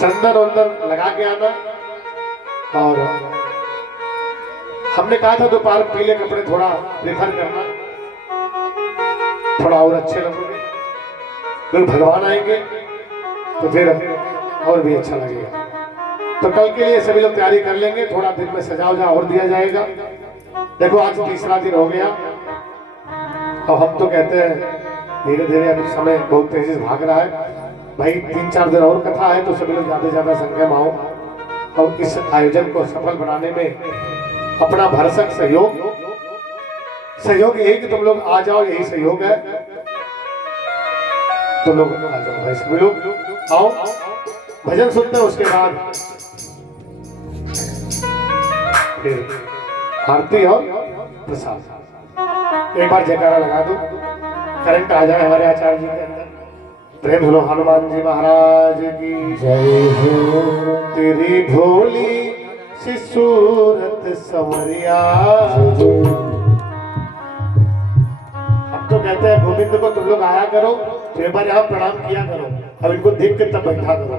चंदन वंदन लगा के आना। और हमने कहा था दोपहर पीले कपड़े थोड़ा प्रेफर करना, थोड़ा और अच्छे लगेंगे। फिर भगवान आएंगे तो फिर और भी अच्छा लगेगा। तो कल के लिए सभी लोग तैयारी कर लेंगे, थोड़ा दिन में सजा उजा और दिया जाएगा। देखो आज तीसरा दिन हो गया और हम तो कहते हैं धीरे धीरे अभी समय बहुत तेजी से भाग रहा है भाई। 3-4 दिन और कथा है तो सभी लोग ज्यादा से ज्यादा संख्या में आओ और इस आयोजन को सफल बनाने में अपना भरसक सहयोग यही कि तुम लोग आ जाओ, यही सहयोग है। तुम लोग आ जाओ भाई, सभी लोग आओ, भजन सुनते हैं, उसके बाद फिर आरती और प्रसाद। एक बार जयकारा लगा दो, करंट आ जाए हमारे आचार्य जी के अंदर। प्रेम सुनो हनुमान जी महाराज की जय हो। तेरी भोली सी सूरत संवरिया। अब तो कहते हैं गोविंद को तुम लोग आया करो, तो एक बार यहाँ प्रणाम किया करो, अब इनको देख के तब बैठा करो,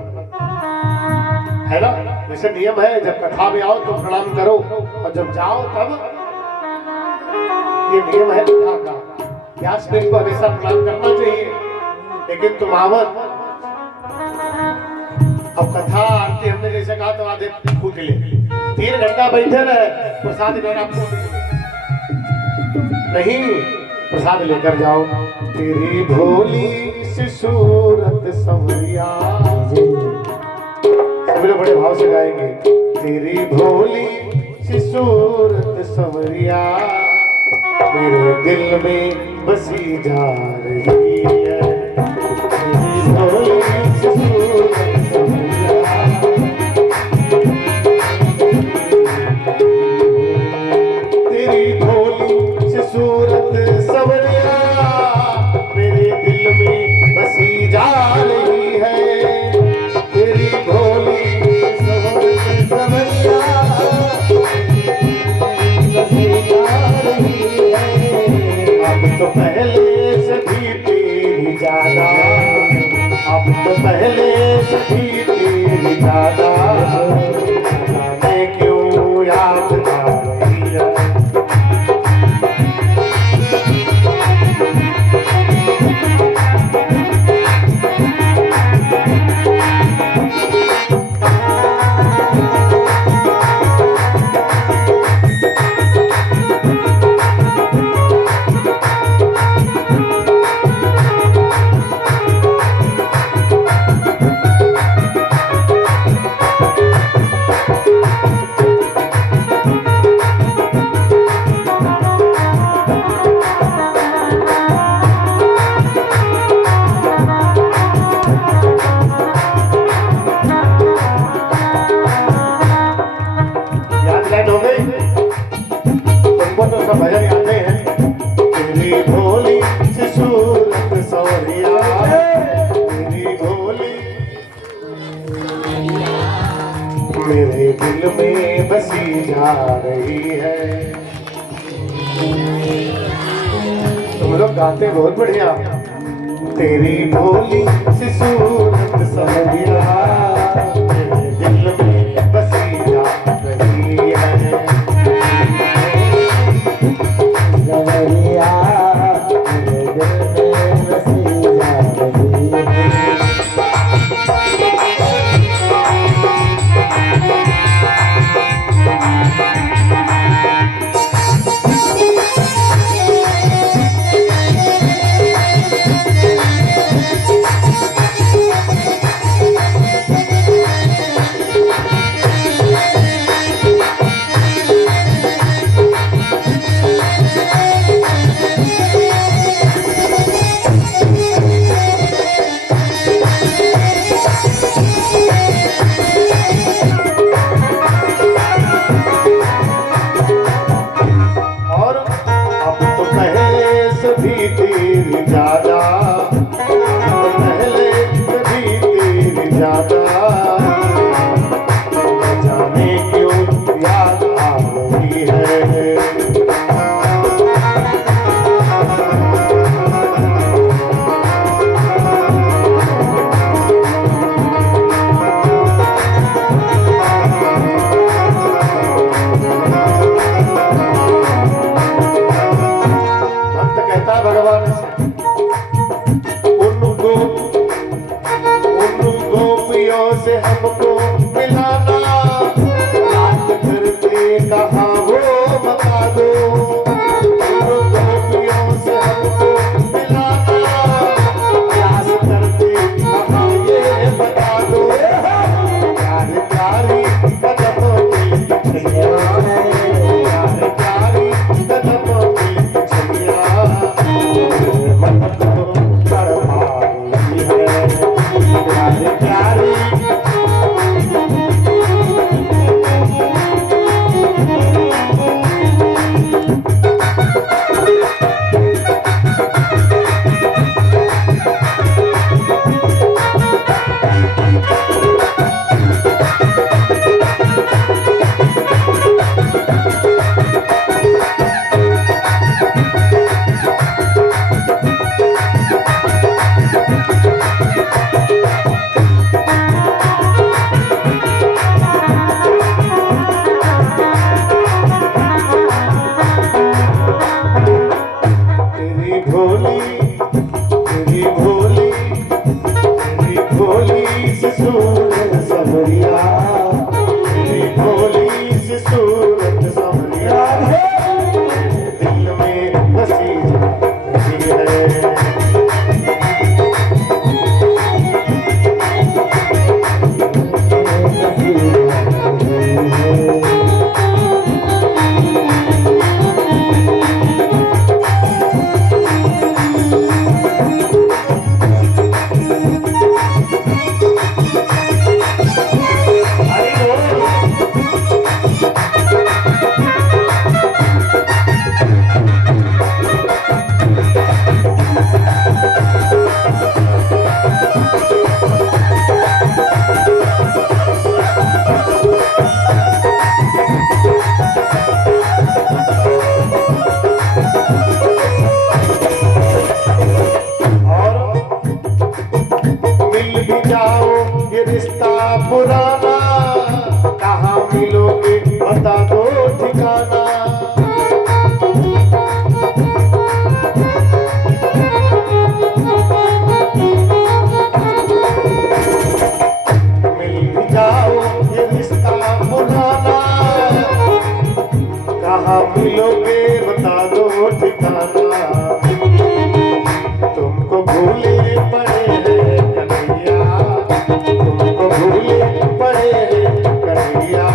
है ना। वैसे नियम है, जब कथा में आओ तो प्रणाम करो और जब जाओ तब, ये नियम है कथा का। व्यासपीठ को हमेशा प्रणाम करना चाहिए, लेकिन तुम आवत। अब कथा आरती हमने जैसे कहा तो आधे फूट ले, 3 घंटा बैठे रहे, प्रसाद लेना फूट नहीं, प्रसाद लेकर जाओ। तेरी भोली सी सूरत संवरिया, सभी लोग बड़े भाव से गाएंगे। तेरी भोली सी सूरत संवरिया, मेरे दिल में बसी जा रही है। तेरी भोली सी सूरत संवरिया, तेरी भोली सी सूरत संवरिया, मेरे दिल में बसी जा रही है। तेरी भोली सूरत संवरिया, अब तो पहले से भी तेरी ज्यादा, अब तो पहले से भी तेरी ज्यादा, जाने क्यों याद आ रही है। भजन गाते हैं। तेरी भोली सी सूरत संवरिया, तेरी भोली मेरे दिल में बसी जा रही है। तुम लोग गाते बहुत बढ़िया, तेरी भोली सी सूरत सवरिया मेरे दिल में बसी जा रही है। सवरिया मेरे दिल में बसी जा रही है। और अब तो पहले से भी तेरी ज्यादा, अब तो पहले से भी तेरी ज्यादा, न जाने क्यों याद आ रही है। भक्त कहता है भगवान से, उन गोपियों से हमको मिलाना, रात फिरते कहाँ वो बता दो। उन गोपियों से हमको मिलाना, प्यास करते कहाँ ये बता दो। प्यार प्यारी कदमों की छलिया, प्यार प्यारी कदमों की छलिया, मन को तड़पा रही है। प्यार प्यारी तेरी भोली तेरी भोली तेरी भोली सी सूरत सवरिया, तेरी भोली सी सूरत सवरिया मेरे दिल में बसी जा रही है। मिल भी जाओ ये रिश्ता पुराना, कहाँ मिलोगे बता दो ठिकाना। मिल भी जाओ ये रिश्ता पुराना, कहाँ मिलोगे बता दो ठिकाना। तुमको भूले पड़े हैं कन्हैया, तुमको भूले पड़े हैं कन्हैया,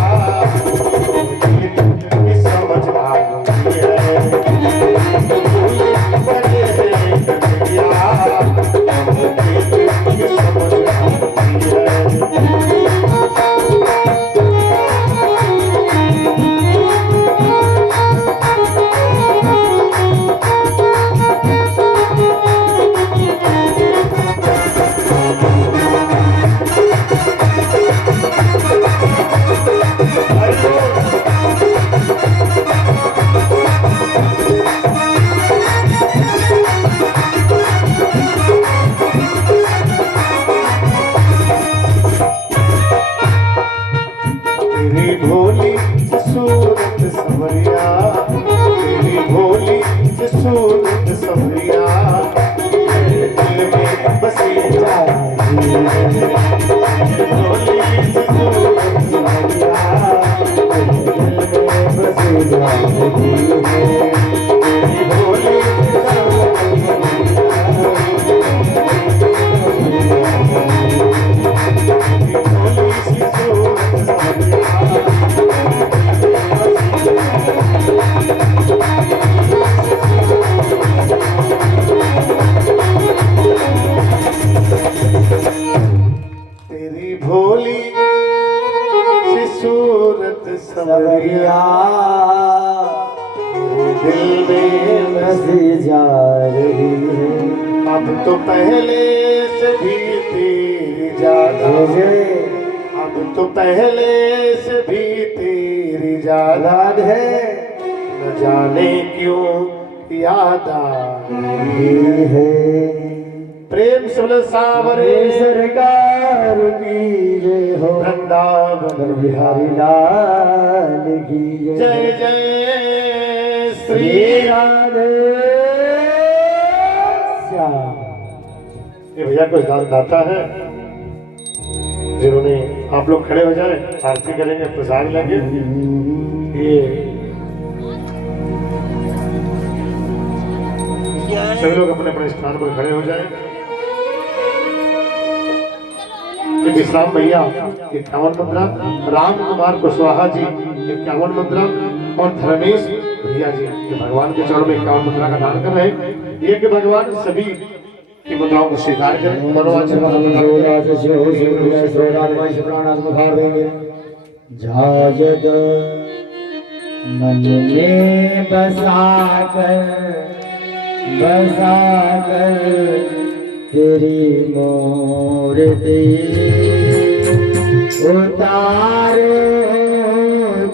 खूबसूरत सवरिया दिल में बसी जा रही है। अब तो पहले से भी तेरी ज्यादा अब तो पहले से भी तेरी ज्यादा है न जाने क्यों याद आ रही है। प्रेम से बोले सावरे सरकार की जय हो, वृंदावन बिहारी लाल की जय जय श्री राधे श्याम। ये भैया कुछ दान दाता है जिन्होंने, आप लोग खड़े हो जाए, आरती करेंगे, प्रसाद लेंगे। ये सभी लोग अपने अपने स्थान पर खड़े हो जाए। विश्राम भैया 51 मुद्रा, राम कुमार कुशवाहा जी 51 मुद्रा और धर्मेश भैया जी ये भगवान के चरणों में 51 मुद्रा का दान कर रहे हैं। ये कि भगवान सभी की मुद्राओं को स्वीकार करें। जाजद मन में बसा कर तेरी मूर्ति उतारो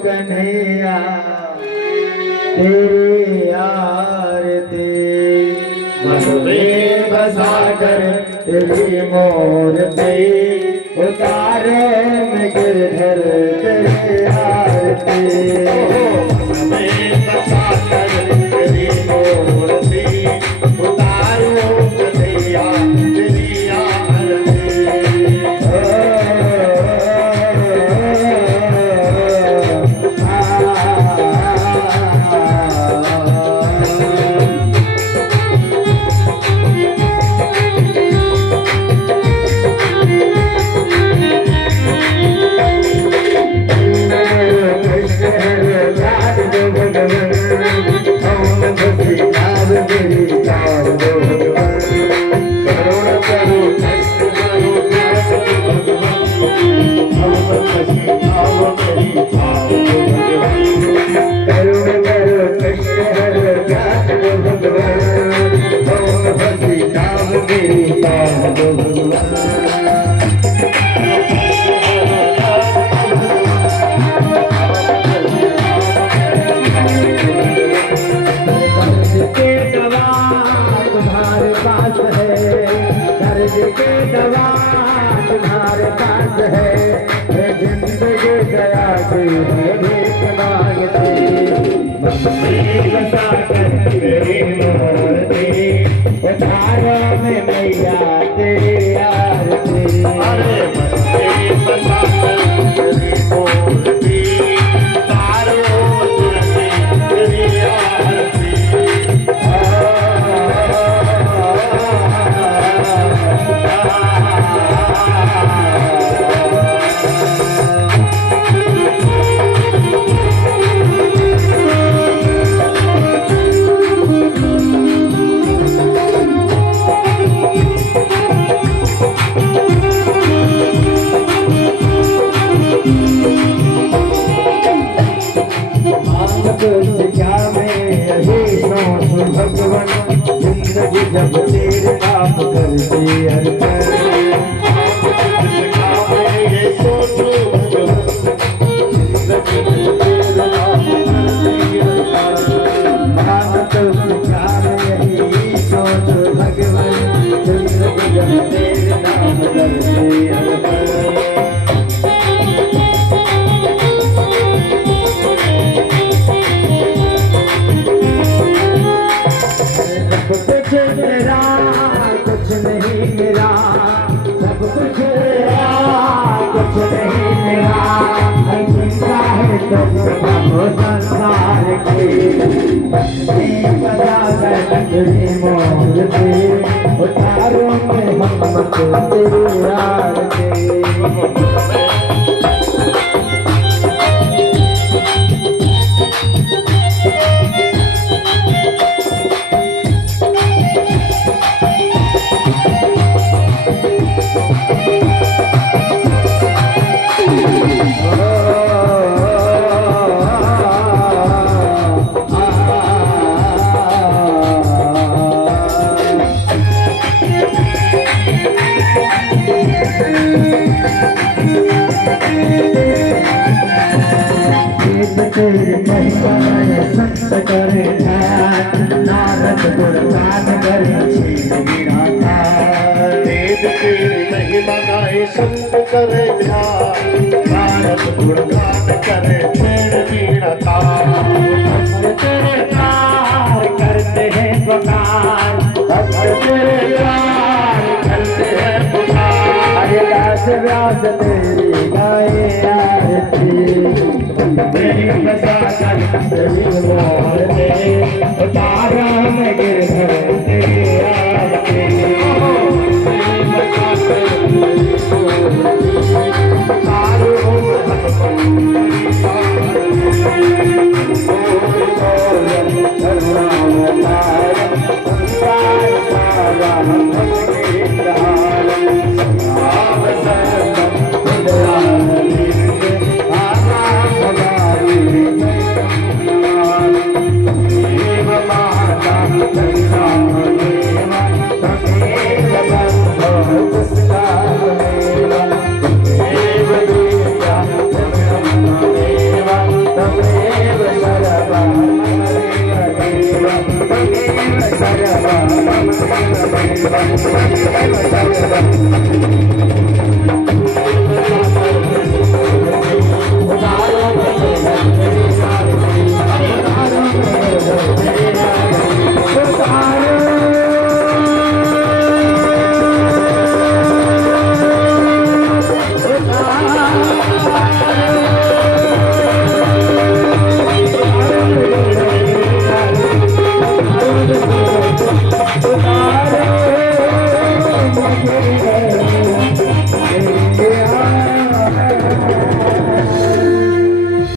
कन्हैया तेरी आरती। मन में बसा कर तेरी मूर्ति उतारो मैं गिरधर तेरी आरती। वेद तेरी महिमा संत करे ध्यान नारद गुणगान करे छीन वीणा तार वेद तेरी महिमा गाए संत करे ध्यान नारद गुणगान करे छेड़ वीणा तार भक्त तेरे प्यार करते हैं पुकार भक्त तेरे प्यार करते हैं पुकार अरे दास व्यास तेरी गाए आरती मेरी प्रसाद तेरी मोर दे तारा में गिर